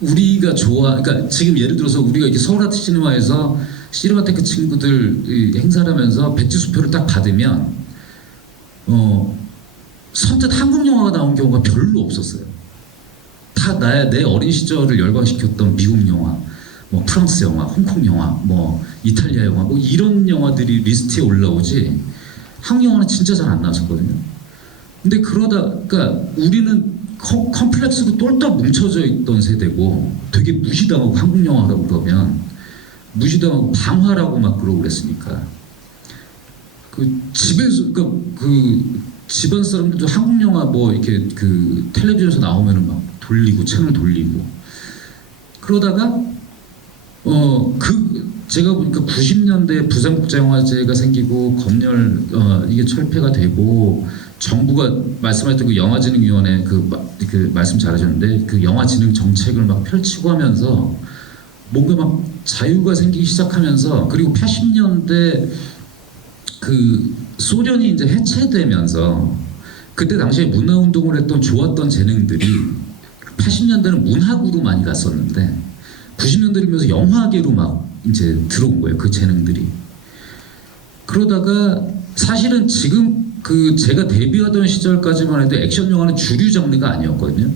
우리가 그러니까 지금 예를 들어서 우리가 이렇게 서울아트 시네마에서 시네마테크 친구들 행사를 하면서 백지수표를 딱 받으면 선뜻 한국 영화가 나온 경우가 별로 없었어요. 다 내 어린 시절을 열광시켰던 미국 영화, 뭐 프랑스 영화, 홍콩 영화, 뭐 이탈리아 영화, 뭐 이런 영화들이 리스트에 올라오지 한국 영화는 진짜 잘 안 나왔었거든요. 근데 그러니까 우리는 컴플렉스로 똘똘 뭉쳐져 있던 세대고, 되게 무시당하고, 한국 영화라고 그러면 무시당하고 방화라고 막 그러고 그랬으니까 그 집에서 그 집안 사람들도 한국 영화 뭐 이렇게 그 텔레비전에서 나오면은 막 돌리고 채널 돌리고 그러다가 제가 보니까 90년대 부산국제영화제가 생기고 검열 이게 철폐가 되고, 정부가 말씀하셨던 그 영화진흥위원회 그 말씀 잘하셨는데 그 영화진흥 정책을 막 펼치고 하면서 뭔가 막 자유가 생기기 시작하면서, 그리고 80년대 그 소련이 이제 해체되면서 그때 당시에 문화운동을 했던 좋았던 재능들이 80년대는 문학으로 많이 갔었는데 90년대이면서 영화계로 막 이제 들어온 거예요, 그 재능들이. 그러다가 사실은 지금 그 제가 데뷔하던 시절까지만 해도 액션 영화는 주류 장르가 아니었거든요.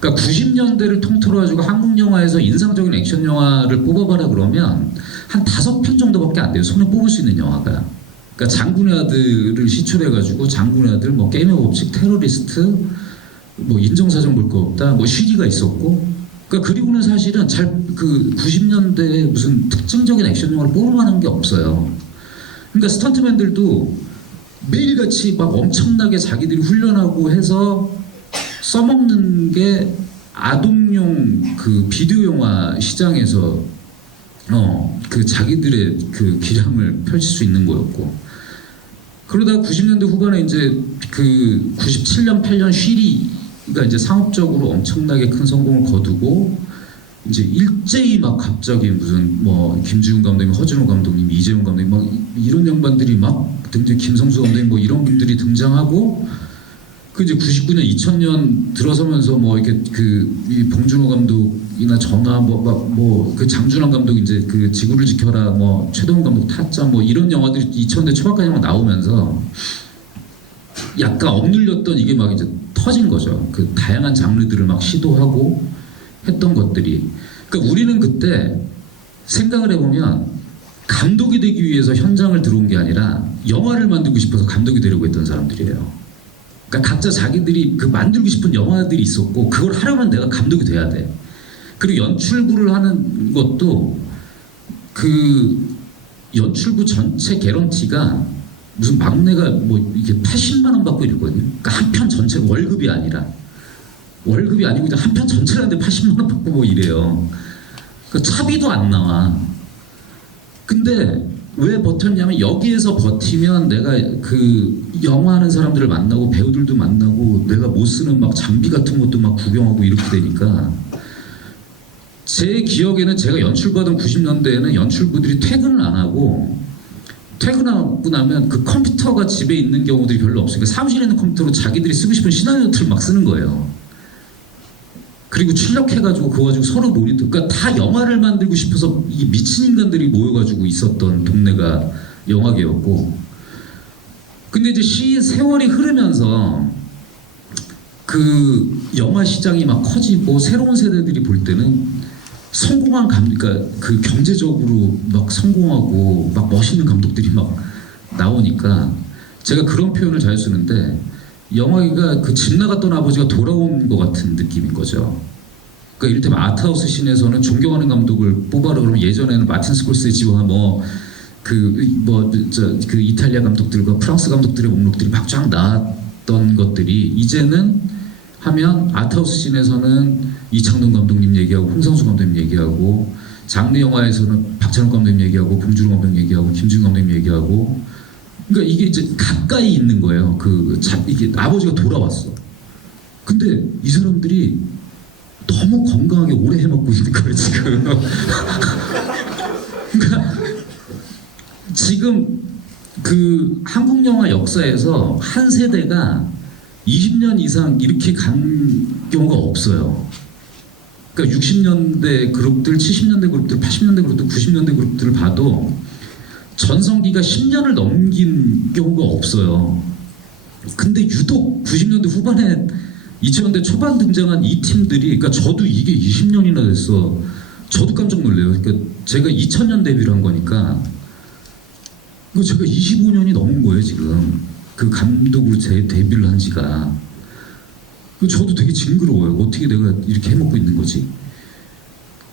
그러니까 90년대를 통틀어 가지고 한국 영화에서 인상적인 액션 영화를 뽑아봐라 그러면 한 5편 정도밖에 안 돼요, 손에 뽑을 수 있는 영화가. 그러니까 장군의 아들을 시초해가지고 장군의 아들, 뭐 게임의 법칙, 테러리스트, 뭐 인정사정 볼 거 없다, 뭐 쉬리가 있었고, 그러니까 그리고는 사실은 잘 그 90년대에 무슨 특징적인 액션 영화를 뽑을만한 게 없어요. 그러니까 스턴트맨들도 매일같이 막 엄청나게 자기들이 훈련하고 해서 써먹는 게 아동용 그 비디오 영화 시장에서 그 자기들의 그 기량을 펼칠 수 있는 거였고, 그러다 90년대 후반에 이제 그 97년 8년 쉬리가 이제 상업적으로 엄청나게 큰 성공을 거두고 이제 일제히 막 갑자기 무슨 뭐 김지훈 감독님, 허준호 감독님, 이재용 감독님 막 이런 양반들이 막 등장, 김성수 감독님 뭐 이런 분들이 등장하고, 그 이제 99년 2000년 들어서면서 뭐 이렇게 이 봉준호 감독이나 전화 뭐 그 장준환 감독 이제 그 지구를 지켜라 뭐 최동훈 감독 타짜 뭐 이런 영화들이 2000대 초반까지 막 나오면서 약간 억눌렸던 이게 막 이제 터진 거죠. 그 다양한 장르들을 막 시도하고 했던 것들이. 그러니까 우리는 그때 생각을 해보면 감독이 되기 위해서 현장을 들어온 게 아니라 영화를 만들고 싶어서 감독이 되려고 했던 사람들이에요. 그러니까 각자 자기들이 그 만들고 싶은 영화들이 있었고, 그걸 하려면 내가 감독이 돼야 돼. 그리고 연출부를 하는 것도 그 연출부 전체 개런티가 무슨 막내가 뭐 이게 80만 원 받고 이랬거든요. 그러니까 한 편 전체 월급이 아니고 이제 한 편 전체를 하는데 80만 원 받고 뭐 이래요. 그 차비도 안 나와. 근데 왜 버텼냐면 여기에서 버티면 내가 그 영화하는 사람들을 만나고 배우들도 만나고 내가 못 쓰는 막 장비 같은 것도 막 구경하고 이렇게 되니까, 제 기억에는 제가 연출받은 90년대에는 연출부들이 퇴근을 안 하고, 퇴근하고 나면 그 컴퓨터가 집에 있는 경우들이 별로 없으니까 사무실에 있는 컴퓨터로 자기들이 쓰고 싶은 시나리오들을 막 쓰는 거예요. 그리고 출력해가지고 그거 가지고 서로 모니터, 그러니까 다 영화를 만들고 싶어서 이 미친 인간들이 모여가지고 있었던 동네가 영화계였고, 근데 이제 세월이 흐르면서 그 영화 시장이 막 커지고 새로운 세대들이 볼 때는 성공한 그러니까 그 경제적으로 막 성공하고 막 멋있는 감독들이 막 나오니까, 제가 그런 표현을 잘 쓰는데 영화가 그 집 나갔던 아버지가 돌아온 것 같은 느낌인 거죠. 그러니까 이를테면 아트하우스 씬에서는 존경하는 감독을 뽑아라 그러면 예전에는 마틴 스콜세지와 그 이탈리아 감독들과 프랑스 감독들의 목록들이 막 쫙 나왔던 것들이 이제는 하면 아트하우스 씬에서는 이창동 감독님 얘기하고 홍상수 감독님 얘기하고, 장르 영화에서는 박찬욱 감독님 얘기하고 봉준호 감독님 얘기하고 김지훈 감독님 얘기하고, 그러니까 이게 이제 가까이 있는 거예요. 이게 아버지가 돌아왔어. 근데 이 사람들이 너무 건강하게 오래 해먹고 있는 거예요 지금. 그러니까 지금 그 한국 영화 역사에서 한 세대가 20년 이상 이렇게 간 경우가 없어요. 그러니까 60년대 그룹들, 70년대 그룹들, 80년대 그룹들, 90년대 그룹들을 봐도 전성기가 10년을 넘긴 경우가 없어요. 근데 유독 90년대 후반에 2000년대 초반 등장한 이 팀들이, 그러니까 저도 이게 20년이나 됐어. 저도 깜짝 놀래요. 그러니까 제가 2000년 데뷔를 한 거니까 제가 25년이 넘은 거예요 지금. 그 감독으로 제 데뷔를 한 지가. 저도 되게 징그러워요. 어떻게 내가 이렇게 해먹고 있는 거지.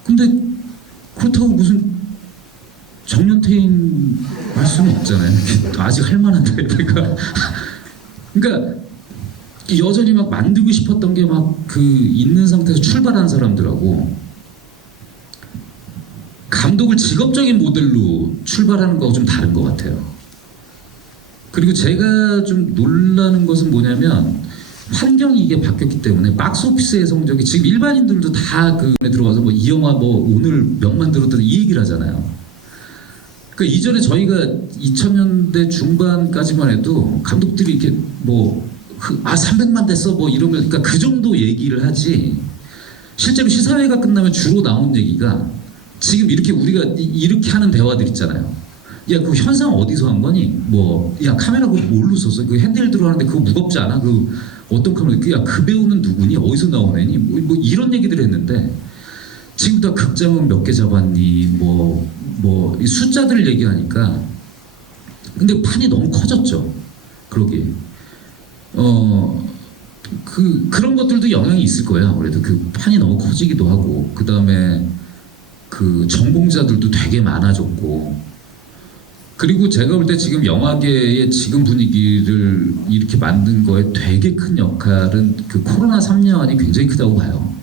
근데 그렇다고 무슨 정년퇴임 할 수는 없잖아요. 아직 할 만한데 내가. 그러니까 여전히 막 만들고 싶었던 게 막 그 있는 상태에서 출발한 사람들하고 감독을 직업적인 모델로 출발하는 거하고 좀 다른 것 같아요. 그리고 제가 좀 놀라는 것은 뭐냐면 환경이 이게 바뀌었기 때문에 박스오피스의 성적이 지금 일반인들도 다 그에 들어가서 뭐 이 영화 뭐 오늘 명만 들었다는 이 얘기를 하잖아요. 그러니까 이전에 저희가 2000년대 중반까지만 해도 감독들이 이렇게 뭐 300만 됐어 뭐 이러면, 그러니까 그 정도 얘기를 하지, 실제로 시사회가 끝나면 주로 나온 얘기가 지금 이렇게 우리가 이렇게 하는 대화들 있잖아요. 야, 그 현상 어디서 한 거니? 뭐, 야, 카메라 그거 뭘로 썼어? 그 핸들 들어가는데 그거 무겁지 않아? 그 어떤 카메라? 야, 그 배우는 누구니? 어디서 나온 애니? 뭐 이런 얘기들을 했는데 지금 다 극장은 몇 개 잡았니? 이 숫자들을 얘기하니까, 근데 판이 너무 커졌죠. 그러게. 그런 것들도 영향이 있을 거예요. 아무래도 그 판이 너무 커지기도 하고, 그 다음에 그 전공자들도 되게 많아졌고, 그리고 제가 볼 때 지금 영화계의 지금 분위기를 이렇게 만든 거에 되게 큰 역할은 그 코로나 3년이 굉장히 크다고 봐요.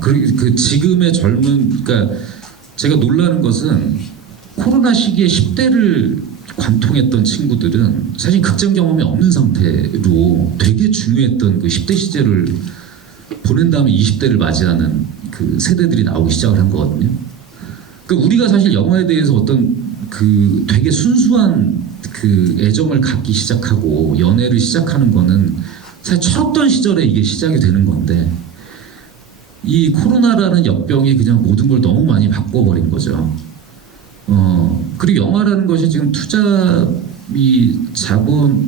그리고 그 지금의 그러니까 제가 놀라는 것은 코로나 시기에 10대를 관통했던 친구들은 사실 극장 경험이 없는 상태로 되게 중요했던 그 10대 시절을 보낸 다음에 20대를 맞이하는 그 세대들이 나오기 시작을 한 거거든요. 그러니까 우리가 사실 영화에 대해서 어떤 그 되게 순수한 그 애정을 갖기 시작하고 연애를 시작하는 거는 사실 철없던 시절에 이게 시작이 되는 건데, 이 코로나라는 역병이 그냥 모든 걸 너무 많이 바꿔버린 거죠. 그리고 영화라는 것이 지금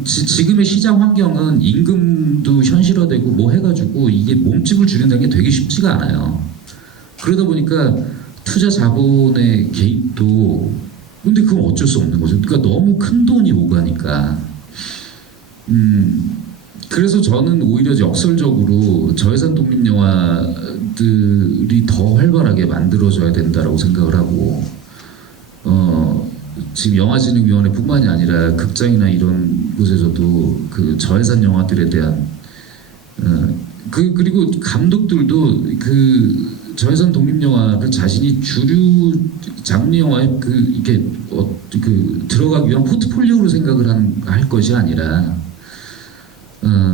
지금의 시장 환경은 임금도 현실화되고 뭐 해가지고 이게 몸집을 줄인다는 게 되게 쉽지가 않아요. 그러다 보니까 투자 자본의 개입도, 근데 그건 어쩔 수 없는 거죠. 그러니까 너무 큰 돈이 오가니까. 그래서 저는 오히려 역설적으로 저예산 독립 영화들이 더 활발하게 만들어져야 된다라고 생각을 하고, 지금 영화진흥위원회뿐만이 아니라 극장이나 이런 곳에서도 그 저예산 영화들에 대한 그리고 감독들도 그 저예산 독립 영화를 자신이 주류 장르 영화에 이게 들어가기 위한 포트폴리오로 생각을 할 것이 아니라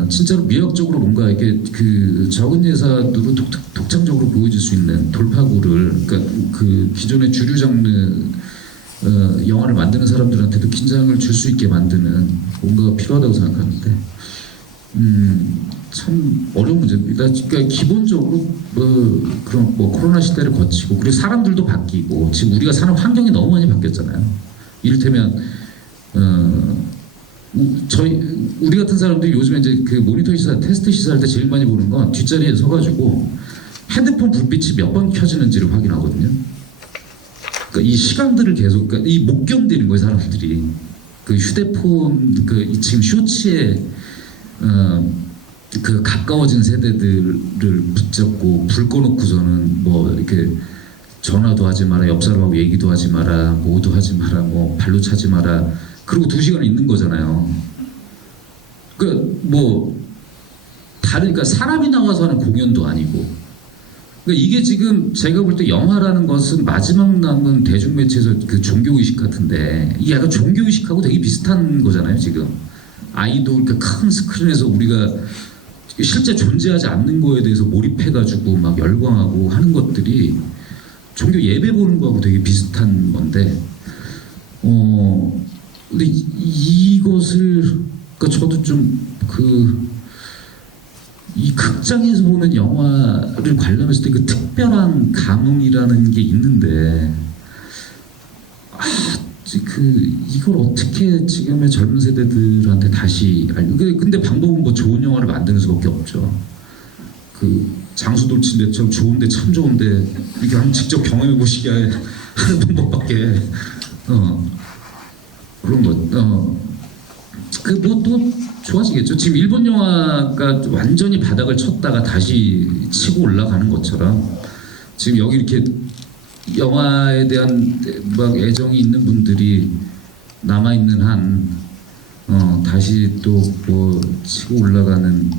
진짜로 미학적으로 뭔가 이렇게 그 적은 예산으로 독창적으로 보여줄 수 있는 돌파구를, 그러니까 그 기존의 주류 장르 영화를 만드는 사람들한테도 긴장을 줄 수 있게 만드는 뭔가가 필요하다고 생각하는데, 참 어려운 문제입니다. 그러니까 기본적으로 그런 코로나 시대를 거치고, 그리고 사람들도 바뀌고, 지금 우리가 사는 환경이 너무 많이 바뀌었잖아요. 이를테면 우리 같은 사람들이 요즘에 이제 그 모니터 시사, 테스트 시사할 때 제일 많이 보는 건 뒷자리에 서가지고 핸드폰 불빛이 몇 번 켜지는지를 확인하거든요. 그러니까 이 시간들을 계속, 그러니까 이 못 견디는 거예요, 사람들이. 그 휴대폰, 지금 쇼츠에 그 가까워진 세대들을 붙잡고 불 꺼놓고서는 뭐 이렇게 전화도 하지 마라, 옆 사람하고 얘기도 하지 마라, 뭐도 하지 마라, 뭐 발로 차지 마라. 그리고 2시간 있는 거잖아요. 그러니까 사람이 나와서 하는 공연도 아니고. 그러니까 이게 지금 제가 볼 때 영화라는 것은 마지막 남은 대중매체에서 그 종교의식 같은데, 이게 약간 종교의식하고 되게 비슷한 거잖아요, 지금. 아이돌, 그러니까 큰 스크린에서 우리가 실제 존재하지 않는 거에 대해서 몰입해가지고 막 열광하고 하는 것들이 종교 예배 보는 거하고 되게 비슷한 건데, 근데 이것을, 그러니까 저도 좀 이 극장에서 보는 영화를 관람했을 때 그 특별한 감흥이라는 게 있는데, 이걸 어떻게 지금의 젊은 세대들한테 다시 근데 방법은 뭐 좋은 영화를 만드는 수밖에 없죠. 그 장수돌침대처럼 좋은데 참 좋은데 이렇게 한번 직접 경험해 보시게 하는 방법밖에 그런 거. 또 좋아지겠죠. 지금 일본 영화가 완전히 바닥을 쳤다가 다시 치고 올라가는 것처럼, 지금 여기 이렇게 영화에 대한 막 애정이 있는 분들이 남아 있는 한 다시 또 뭐 치고 올라가는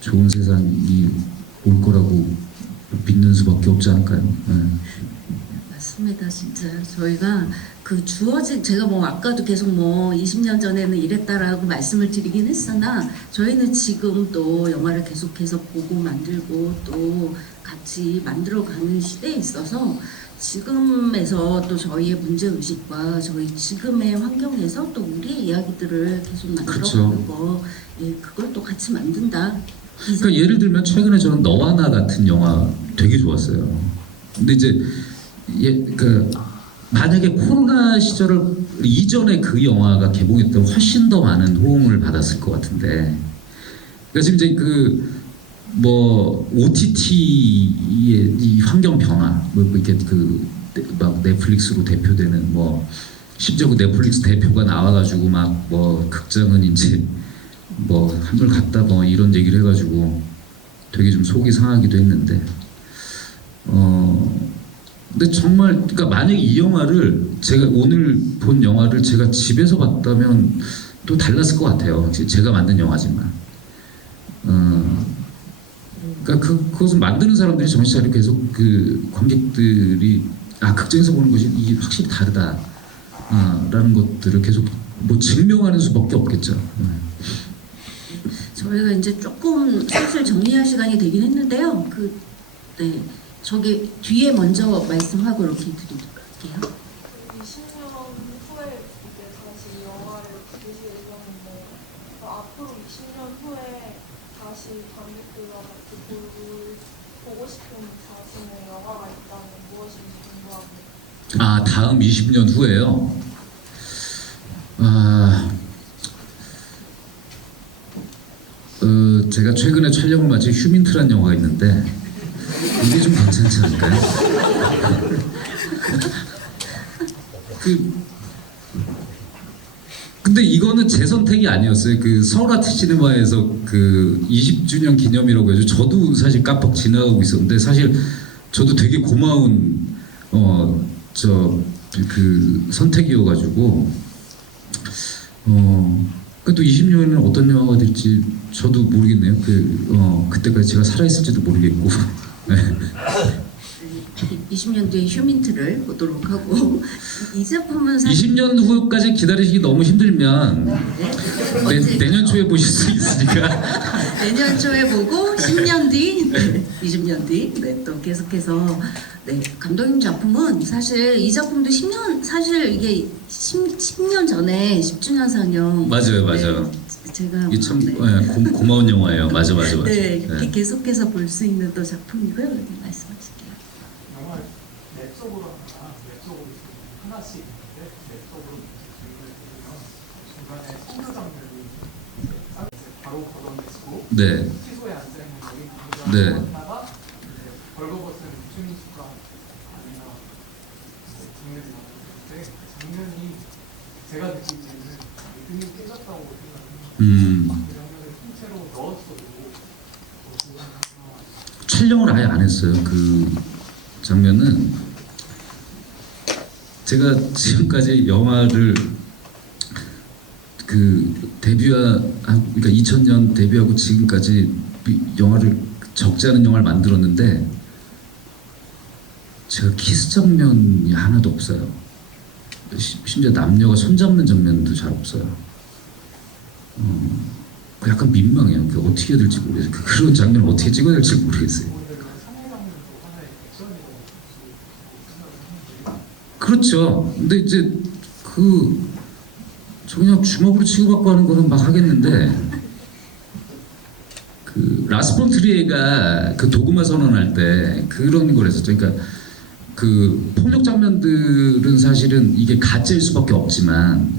좋은 세상이 올 거라고 믿는 수밖에 없지 않을까요? 네. 맞습니다. 진짜 저희가 그 주어진, 제가 뭐 아까도 계속 뭐 20년 전에는 이랬다라고 말씀을 드리긴 했으나, 저희는 지금 또 영화를 계속해서 보고 만들고 또 같이 만들어가는 시대에 있어서 지금에서 또 저희의 문제의식과 저희 지금의 환경에서 또 우리의 이야기들을 계속 만들어가는 거, 예, 그걸 또 같이 만든다. 그러니까 예를 들면 최근에 저는 너와 나 같은 영화 되게 좋았어요. 근데 이제 만약에 코로나 시절 이전에 그 영화가 개봉했다면 훨씬 더 많은 호응을 받았을 것 같은데, 그러니까 지금 이제 OTT의 이 환경 변화, 이렇게 막 넷플릭스로 대표되는, 심지어 그 넷플릭스 대표가 나와가지고 막 극장은 이제 뭐 한물 갔다 뭐 이런 얘기를 해가지고 되게 좀 속이 상하기도 했는데 근데 정말 그러니까 만약에 이 영화를 제가 오늘 본 영화를 제가 집에서 봤다면 또 달랐을 것 같아요. 제가 만든 영화지만 그러니까 그것을 만드는 사람들이 정신 차리고 계속 그 관객들이 극장에서 보는 것이 이게 확실히 다르다 라는 것들을 계속 뭐 증명하는 수밖에 없겠죠. 저희가 이제 조금 슬슬 정리할 시간이 되긴 했는데요. 네, 저기 뒤에 먼저 말씀하고 이렇게 드리도록 할게요. 20년 후에 이제 다시 영화를 보실 예정인데 앞으로 20년 후에 다시 관객들과 같이 보고 싶은 자신의 영화가 있다면 무엇인지 궁금합니다. 다음 20년 후에요. 제가 최근에 촬영을 마친 휴민트라는 영화가 있는데 이게 좀 괜찮지 않을까요? 근데 이거는 제 선택이 아니었어요. 그 서울아트시네마에서 그 20주년 기념이라고 해서 저도 사실 깜빡 지나가고 있었는데 사실 저도 되게 고마운 그 선택이어가지고 또 20년에는 어떤 영화가 될지 저도 모르겠네요. 그때까지 제가 살아있을지도 모르겠고. 네. 20년 뒤에 휴민트를 보도록 하고 이 작품은 사실 20년 후까지 기다리시기 너무 힘들면 내년 초에 보실 수 있으니까. 내년 초에 보고 10년 뒤, 20년 뒤, 또 계속해서 감독님 작품은 사실 이 작품도 10년 사실 이게 10년 전에 10주년 상영. 맞아요. 제가 이게 참 고마운 영화예요. 맞아. 네, 이렇게 계속해서 볼 수 있는 또 작품이고요. 이렇게 말씀하실게요. 영화를 랩속으로 하나, 랩속으로 하나씩 있는데 랩속으로 중간에 선교 장면이 바로 걷어내시고 네. 취소에 앉아있는 여기 네. 하다가 벌거벗은 유승수가 아니나 장면이 나오는데 장면이 제가 느끼기에는 등이 깨졌다고 생각합니다. 그 장면을 통째로 넣었어도 촬영을 아예 안 했어요. 그 장면은 제가 지금까지 영화를 그러니까 2000년 데뷔하고 지금까지 영화를 적지 않은 영화를 만들었는데 제가 키스 장면이 하나도 없어요. 심지어 남녀가 손잡는 장면도 잘 없어요. 약간 민망해요. 어떻게 해야 될지 모르겠어요. 그런 장면을 어떻게 찍어야 될지 모르겠어요. 그렇죠. 근데 이제 저 그냥 주먹으로 치고받고 하는 거는 막 하겠는데 라스 폰 트리에가 그 도그마 선언할 때 그런 걸 했었죠. 그러니까 그 폭력 장면들은 사실은 이게 가짜일 수밖에 없지만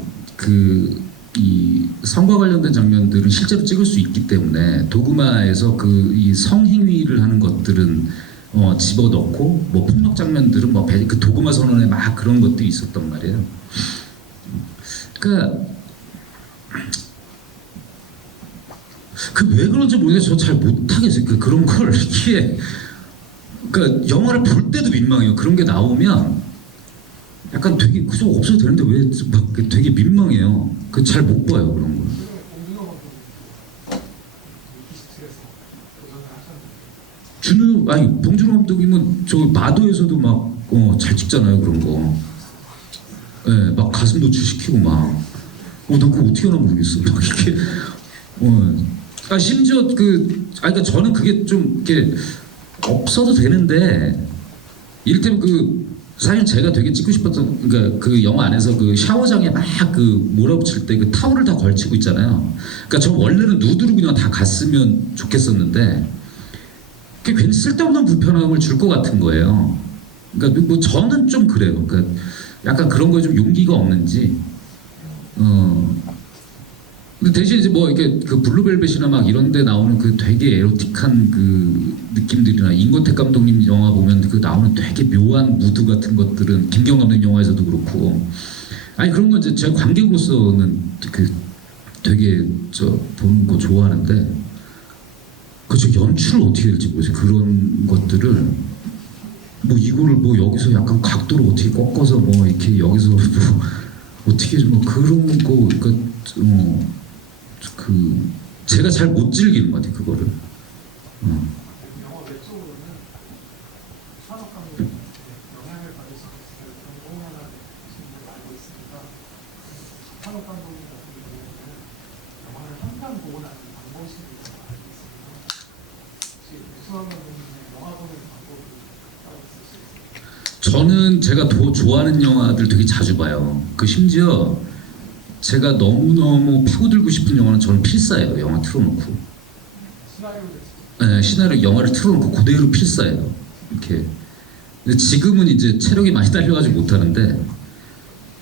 이 성과 관련된 장면들은 실제로 찍을 수 있기 때문에 도그마에서 이 성행위를 하는 것들은 집어넣고 뭐 폭력 장면들은 그 도그마 선언에 막 그런 것들이 있었단 말이에요. 그러니까 왜 그런지 모르겠어요. 저 잘 못하겠어요. 그런 걸 이게 그러니까 영화를 볼 때도 민망해요. 그런 게 나오면 약간 되게 그 속 없어도 되는데 왜 막 되게 민망해요. 잘 못 봐요 그런 걸. 봉준호 감독님은 저 마도에서도 막 잘 찍잖아요 그런 거. 예, 막 가슴 노출시키고 나 그거 어떻게 하나 모르겠어. 막 이렇게 심지어 그러니까 저는 그게 좀 이렇게 없어도 되는데 이를테면 사실 제가 되게 찍고 싶었던 그러니까 그 영화 안에서 그 샤워장에 막 몰아붙일 때 그 타올을 다 걸치고 있잖아요. 그러니까 저 원래는 누드로 그냥 다 갔으면 좋겠었는데 그게 괜히 쓸데없는 불편함을 줄 것 같은 거예요. 그러니까 뭐 저는 좀 그래요. 그러니까 약간 그런 거에 좀 용기가 없는지. 근데 대신 이제 뭐 이렇게 블루벨벳이나 막 이런 데 나오는 되게 에로틱한 느낌들이나 임권택 감독님 영화 보면 나오는 되게 묘한 무드 같은 것들은 김경 감독님 영화에서도 그렇고 그런 건 이제 제가 관객으로서는 되게 보는 거 좋아하는데 그저 연출을 어떻게 될지 모르겠어요. 그런 것들을 뭐 이거를 뭐 여기서 약간 각도를 어떻게 꺾어서 뭐 이렇게 여기서 뭐 어떻게 뭐 그런 거 그러니까 그 제가 잘 못 즐기는 것 같아요. 그거를. 영화 외적으로는 산업 감독에 영향을 받을 수 있을 그런 하나 알고 있습니다. 산업 감독님 같은 경우에는 영화를 한 편 보고 나는 방법이 알고 있습니다. 혹시 유수환 감독님의 영화 보는 방법이 따로 있으실까요? 저는 제가 더 좋아하는 영화들 되게 자주 봐요. 그 심지어 제가 너무너무 파고들고 싶은 영화는 저는 필사예요. 영화 틀어놓고. 네, 시나리오 영화를 틀어놓고 그대로 필사예요. 이렇게. 근데 지금은 이제 체력이 많이 딸려가지고 못하는데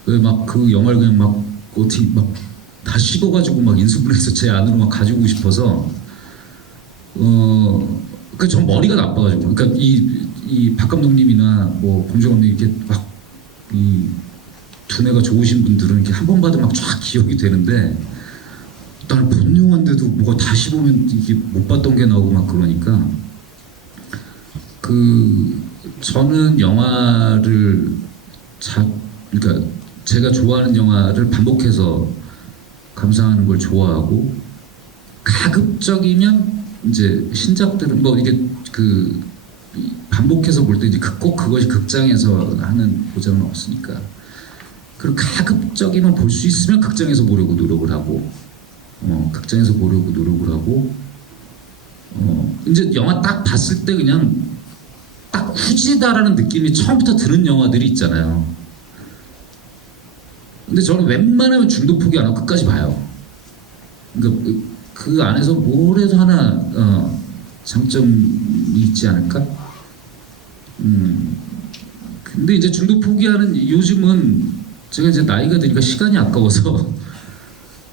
왜 막 그 영화를 그냥 막 어떻게 막 다 씹어가지고 막 인수분해해서 제 안으로 막 가지고 싶어서 그 전 머리가 나빠가지고 그러니까 이 박 감독님이나 뭐 봉주 감독님 이렇게 막 이 두뇌가 좋으신 분들은 이렇게 한 번 봐도 막 쫙 기억이 되는데 나는 본 영화인데도 뭐가 다시 보면 이게 못 봤던 게 나오고 막 그러니까 그 저는 영화를 그러니까 제가 좋아하는 영화를 반복해서 감상하는 걸 좋아하고 가급적이면 이제 신작들은 뭐 이게 그 반복해서 볼 때 이제 꼭 그것이 극장에서 하는 보장은 없으니까 그리고 가급적이면 볼 수 있으면 극장에서 보려고 노력을 하고 극장에서 보려고 노력을 하고 이제 영화 딱 봤을 때 그냥 딱 후지다라는 느낌이 처음부터 드는 영화들이 있잖아요. 근데 저는 웬만하면 중도 포기 안 하고 끝까지 봐요. 그러니까 그 안에서 뭐라도 하나 장점이 있지 않을까? 근데 이제 중도 포기하는 요즘은 제가 이제 나이가 드니까 시간이 아까워서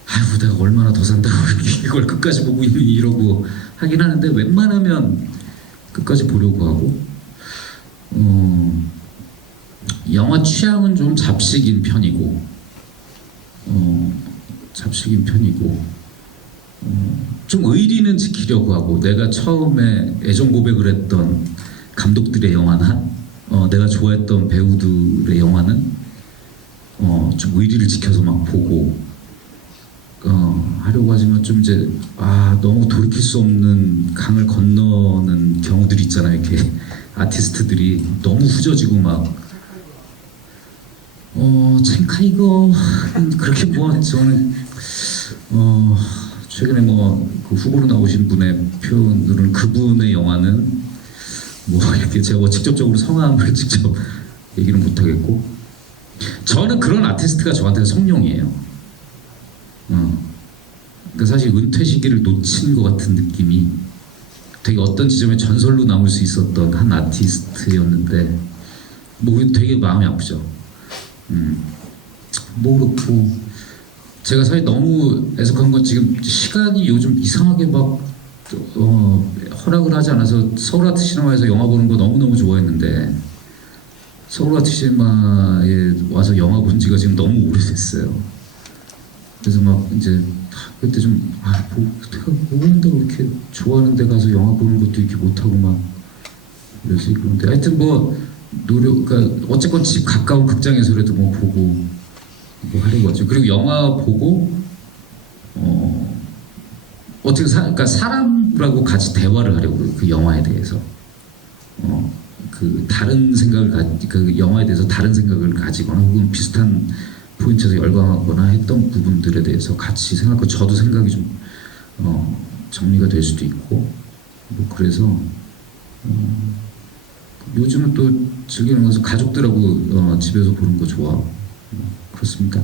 아이고 내가 얼마나 더 산다고 이걸 끝까지 보고 있니 이러고 하긴 하는데 웬만하면 끝까지 보려고 하고 영화 취향은 좀 잡식인 편이고 좀 의리는 지키려고 하고 내가 처음에 애정 고백을 했던 감독들의 영화나 내가 좋아했던 배우들의 영화는 좀 의리를 지켜서 막 보고 하려고 하지만 좀 이제 너무 돌이킬 수 없는 강을 건너는 경우들이 있잖아요. 이렇게 아티스트들이 너무 후져지고 막 첸카이거 그렇게 뭐 저는 최근에 뭐 그 후보로 나오신 분의 표현으로는 그분의 영화는 뭐 이렇게 제가 뭐 직접적으로 성함을 직접 얘기는 못하겠고 저는 그런 아티스트가 저한테는 성룡이에요. 그러니까 사실 은퇴 시기를 놓친 것 같은 느낌이 되게 어떤 지점에 전설로 남을 수 있었던 한 아티스트였는데 뭐 되게 마음이 아프죠. 뭐 그렇고 제가 사실 너무 애석한 건 지금 시간이 요즘 이상하게 막 허락을 하지 않아서 서울아트시네마에서 영화 보는 거 너무너무 좋아했는데 서울아트시네마에 와서 영화 본 지가 지금 너무 오래됐어요. 그래서 막 이제 그때 좀 내가 뭐 한다고 이렇게 좋아하는 데 가서 영화 보는 것도 이렇게 못하고 막 그래서 그런데 하여튼 뭐 그러니까 어쨌건 집 가까운 극장에서라도 뭐 보고 뭐 하려고 하죠. 그리고 영화 보고 어떻게 그러니까 사람하고 같이 대화를 하려고 그래요. 그 영화에 대해서 그 다른 생각을 그 영화에 대해서 다른 생각을 가지거나 혹은 비슷한 포인트에서 열광하거나 했던 부분들에 대해서 같이 생각하고 저도 생각이 좀 정리가 될 수도 있고 뭐 그래서 요즘은 또 즐기는 것은 가족들하고 집에서 보는 거 좋아하고 그렇습니다.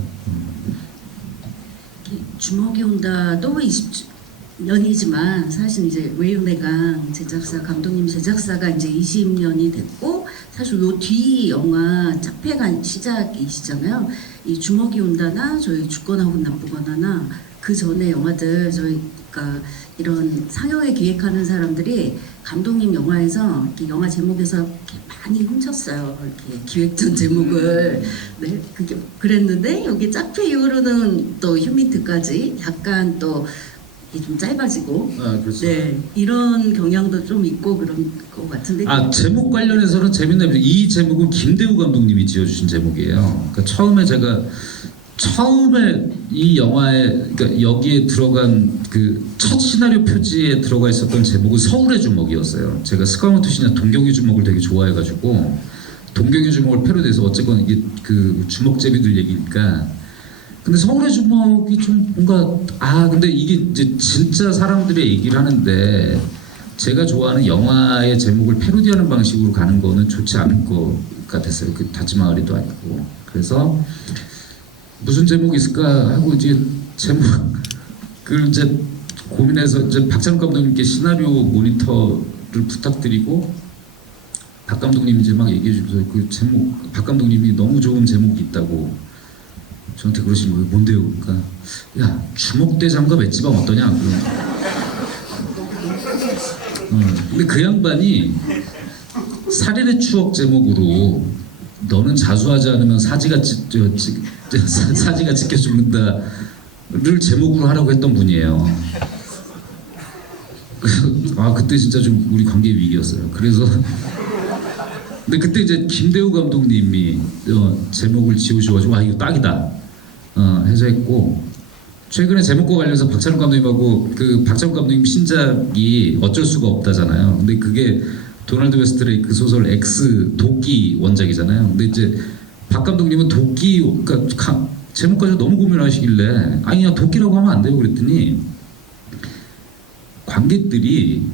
주먹이 온다도 20년이지만 사실 이제 외유내강 제작사 감독님 제작사가 이제 20년이 됐고 사실 요 뒤 영화 짝패가 시작이시잖아요. 이 주먹이 온다나 저희 죽거나 혹은 나쁘거나나 그 전에 영화들 저희 그러니까 이런 상영회 기획하는 사람들이 감독님 영화에서 이렇게 영화 제목에서 이렇게 많이 훔쳤어요. 이렇게 기획전 제목을. 네, 그게 그랬는데 여기 짝패 이후로는 또 휴민트까지 약간 또 이게 좀 짧아지고, 그렇죠. 네, 이런 경향도 좀 있고 그런 것 같은데. 제목 관련해서는 재밌네요. 이 제목은 김대우 감독님이 지어주신 제목이에요. 그러니까 처음에 이 영화에, 그러니까 여기에 들어간 그 첫 시나리오 표지에 들어가 있었던 제목은 서울의 주먹이었어요. 제가 스카우트 시나 동경의 주먹을 되게 좋아해가지고 동경의 주먹을 패러디해서 어쨌건 이게 그 주먹제비들 얘기니까. 근데 서울의 주먹이 좀 뭔가 근데 이게 이제 진짜 사람들의 얘기를 하는데 제가 좋아하는 영화의 제목을 패러디하는 방식으로 가는 거는 좋지 않을 것 같았어요. 그 다치마을이도 아니고. 그래서 무슨 제목이 있을까 하고 이제 제목을 이제 고민해서 이제 박찬욱 감독님께 시나리오 모니터를 부탁드리고 박 감독님이 이제 막 얘기해 주면서 그 제목, 박 감독님이 너무 좋은 제목이 있다고 저한테 그러신 거예요. 뭔데요? 그러니까 야, 주먹대장과 맷집왕 어떠냐? 근데 그 양반이 살인의 추억 제목으로 너는 자수하지 않으면 사지가 찢겨 죽는다를 제목으로 하라고 했던 분이에요. 그때 진짜 좀 우리 관계 위기였어요. 그래서 근데 그때 이제 김대우 감독님이 제목을 지으셔가지고 이거 딱이다 해서 했고, 최근에 제목과 관련해서 박찬욱 감독님하고 그 박찬욱 감독님 신작이 어쩔 수가 없다잖아요. 근데 그게 도널드 웨스트레이크 소설 X 도끼 원작이잖아요. 근데 이제 박 감독님은 도끼, 그러니까 제목까지 너무 고민하시길래 그냥 도끼라고 하면 안 돼요 그랬더니 관객들이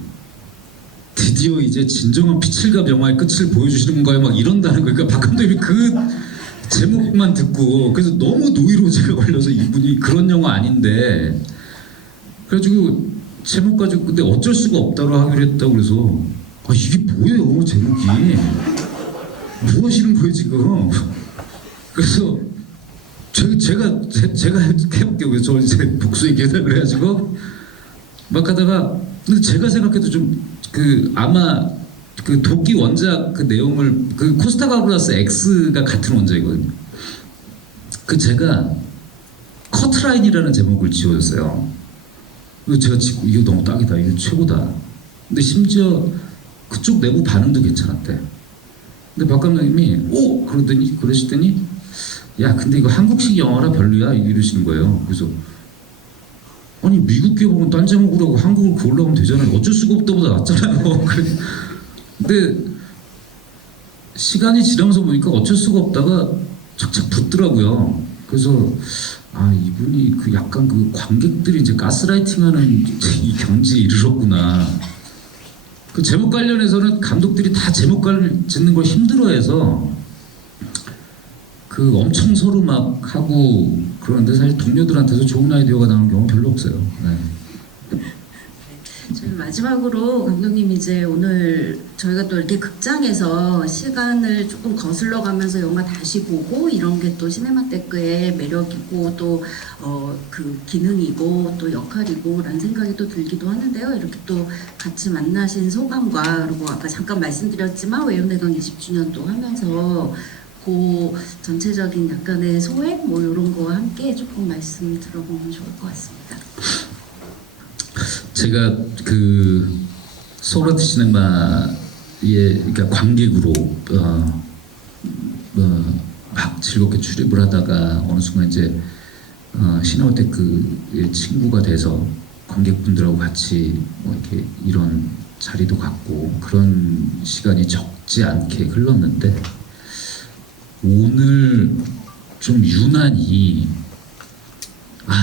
드디어 이제 진정한 피칠갑 영화의 끝을 보여주시는 건가요? 막 이런다는 거예요. 그러니까 박 감독님이 그 제목만 듣고 그래서 너무 노이로제가 걸려서 이분이 그런 영화 아닌데 그래가지고 제목 가지고 근데 어쩔 수가 없다고 하기로 했다고 그래서 이게 뭐예요 제목이 뭐 하시는 거예요 지금. 그래서 제가 해볼게요. 그래서 저 이제 복수의 계산을 해가지고 막 하다가 근데 제가 생각해도 좀 아마 그 도끼 원작 그 내용을 그 코스타 가브라스 X가 같은 원작이거든요. 제가 커트라인이라는 제목을 지어줬어요. 그래서 제가 지금 이거 너무 딱이다, 이거 최고다. 근데 심지어 그쪽 내부 반응도 괜찮았대. 근데 박 감독님이 그러시더니 야 근데 이거 한국식 영화라 별로야 이러시는 거예요. 그래서 아니 미국 개봉은 딴 제목으로 하고 한국을 그걸로 하면 되잖아요. 어쩔 수가 없다보다 낫잖아요. 근데 시간이 지나면서 보니까 어쩔 수가 없다가 착착 붙더라고요. 그래서 이분이 약간 관객들이 이제 가스라이팅하는 이 경지에 이르렀구나. 그 제목 관련해서는 감독들이 다 제목을 짓는 걸 힘들어해서 엄청 서로 막 하고 그러는데 사실 동료들한테서 좋은 아이디어가 나오는 경우는 별로 없어요. 네. 저희 마지막으로 감독님 이제 오늘 저희가 또 이렇게 극장에서 시간을 조금 거슬러 가면서 영화 다시 보고 이런 게 또 시네마테크의 매력이고 또 그 기능이고 또 역할이고 라는 생각이 또 들기도 하는데요. 이렇게 또 같이 만나신 소감과 그리고 아까 잠깐 말씀드렸지만 외연대강 20주년도 하면서 그 전체적인 약간의 소획 뭐 이런 거와 함께 조금 말씀 들어보면 좋을 것 같습니다. 제가 소라트 시네마의 그러니까 관객으로 막 즐겁게 출입을 하다가 어느 순간 이제 시네마테크의 친구가 돼서 관객분들하고 같이 뭐 이렇게 이런 자리도 갖고 그런 시간이 적지 않게 흘렀는데 오늘 좀 유난히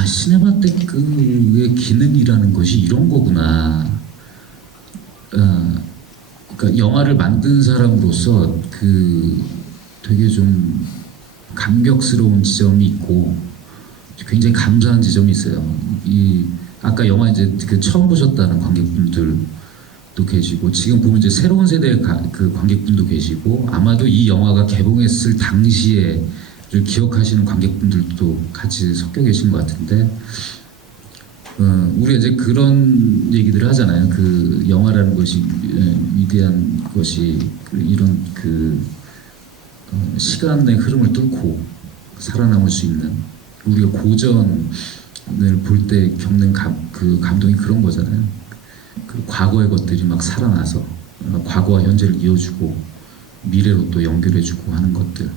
시네마테크의 기능이라는 것이 이런 거구나. 그러니까 영화를 만든 사람으로서 되게 좀 감격스러운 지점이 있고 굉장히 감사한 지점이 있어요. 아까 영화 이제 처음 보셨다는 관객분들도 계시고 지금 보면 이제 새로운 세대의 관객분도 계시고 아마도 이 영화가 개봉했을 당시에 기억하시는 관객분들도 같이 섞여 계신 것 같은데 우리가 이제 그런 얘기들을 하잖아요. 그 영화라는 것이 위대한 것이 이런 시간의 흐름을 뚫고 살아남을 수 있는, 우리가 고전을 볼 때 겪는 그 감동이 그런 거잖아요. 그 과거의 것들이 막 살아나서 과거와 현재를 이어주고 미래로 또 연결해주고 하는 것들.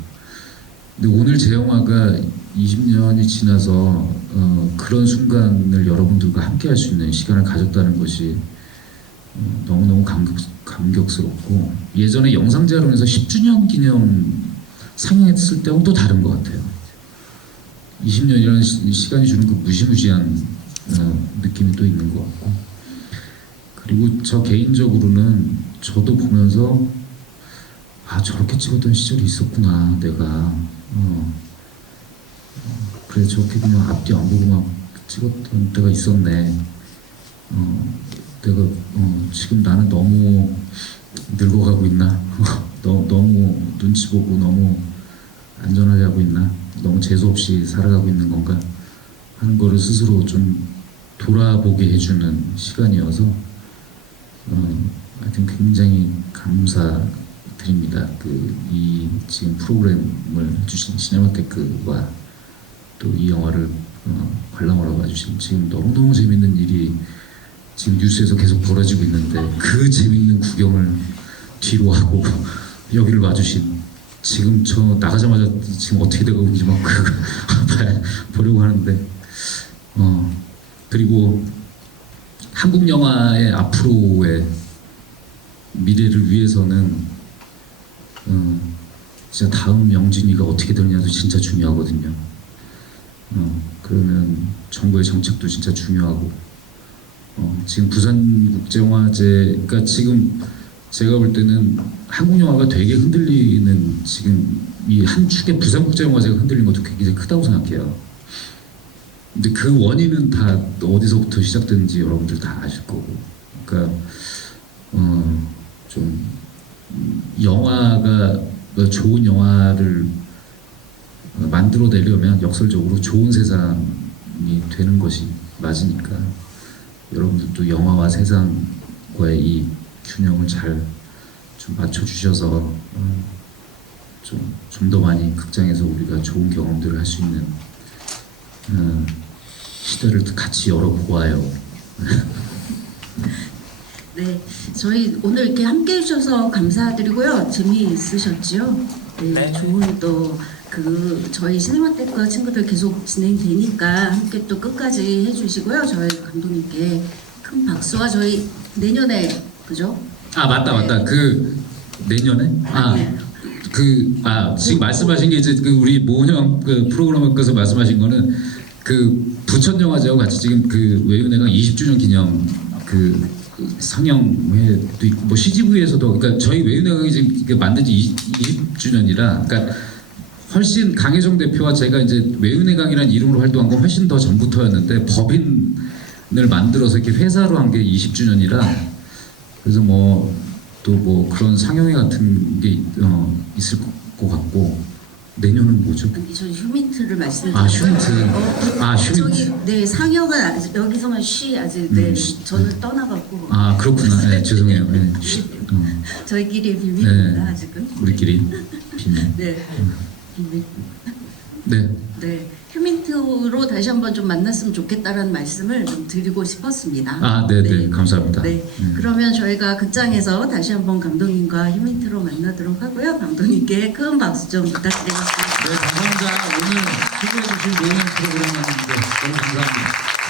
근데 오늘 제 영화가 20년이 지나서 그런 순간을 여러분들과 함께 할 수 있는 시간을 가졌다는 것이 너무너무 감격스럽고, 예전에 영상제로에서 10주년 기념 상영했을 때하고는 또 다른 것 같아요. 20년이라는 시간이 주는 그 무시무시한 느낌이 또 있는 것 같고, 그리고 저 개인적으로는 저도 보면서 저렇게 찍었던 시절이 있었구나 내가. 그래 저렇게 그냥 앞뒤 안 보고 막 찍었던 때가 있었네. 내가 지금 나는 너무 늙어가고 있나? 너무 눈치 보고 너무 안전하게 하고 있나? 너무 재수없이 살아가고 있는 건가? 하는 거를 스스로 좀 돌아보게 해주는 시간이어서 하여튼 굉장히 감사드립니다. 이 지금 프로그램을 주신 시네마테크와 또 이 영화를 관람하러 와주신, 지금 너무너무 재밌는 일이 지금 뉴스에서 계속 벌어지고 있는데 그 재밌는 구경을 뒤로 하고 여기를 와주신, 지금 저 나가자마자 지금 어떻게 되고 있는지 막 보려고 하는데, 그리고 한국 영화의 앞으로의 미래를 위해서는 진짜 다음 영진이가 어떻게 되느냐도 진짜 중요하거든요. 그러면 정부의 정책도 진짜 중요하고, 지금 부산국제영화제가 지금 제가 볼 때는 한국 영화가 되게 흔들리는, 지금 이 한 축의 부산국제영화제가 흔들리는 것도 굉장히 크다고 생각해요. 근데 그 원인은 다 어디서부터 시작됐는지 여러분들 다 아실 거고, 그러니까 좀 영화가 좋은 영화를 만들어내려면 역설적으로 좋은 세상이 되는 것이 맞으니까, 여러분들도 영화와 세상과의 이 균형을 잘 좀 맞춰주셔서 좀 더 많이 극장에서 우리가 좋은 경험들을 할 수 있는 시대를 같이 열어보아요. 네, 저희 오늘 이렇게 함께 해주셔서 감사드리고요. 재미있으셨지요? 네, 좋은 또 저희 시네마테크 친구들 계속 진행되니까 함께 또 끝까지 해주시고요. 저희 감독님께 큰 박수와 저희 내년에, 그죠? 맞다. 내년에? 지금 말씀하신 게 이제 우리 모형 프로그램에서 말씀하신 거는 부천 영화제와 같이 지금 외유내강 20주년 기념 상영회도 있고, 뭐 CGV에서도, 그러니까 저희 외유내강이 지금 만든 지 20주년이라, 그러니까 훨씬 강혜정 대표와 제가 이제 외유내강이라는 이름으로 활동한 건 훨씬 더 전부터였는데, 법인을 만들어서 이렇게 회사로 한 게 20주년이라, 그래서 또 그런 상영회 같은 게 있을 것 같고, 내년은 뭐죠? 저희 휴민트를 말씀드릴게요. 휴민트. 저기 네, 상영은 아직 여기서만 아직 저는 떠나갔고. 그렇구나. 네, 죄송해요. 네. 저희끼리 비밀입니다. 네. 아직은. 우리끼리 비밀. 네. 비밀. 네. 네. 휴민트로 다시 한번 좀 만났으면 좋겠다라는 말씀을 좀 드리고 싶었습니다. 네. 감사합니다. 네. 그러면 저희가 극장에서 다시 한번 감독님과 휴민트로 만나도록 하고요. 감독님께 큰 박수 좀 부탁드리겠습니다. 네, 감사합니다. 오늘 수고해주신 모형 프로그램이었는데 너무 감사합니다.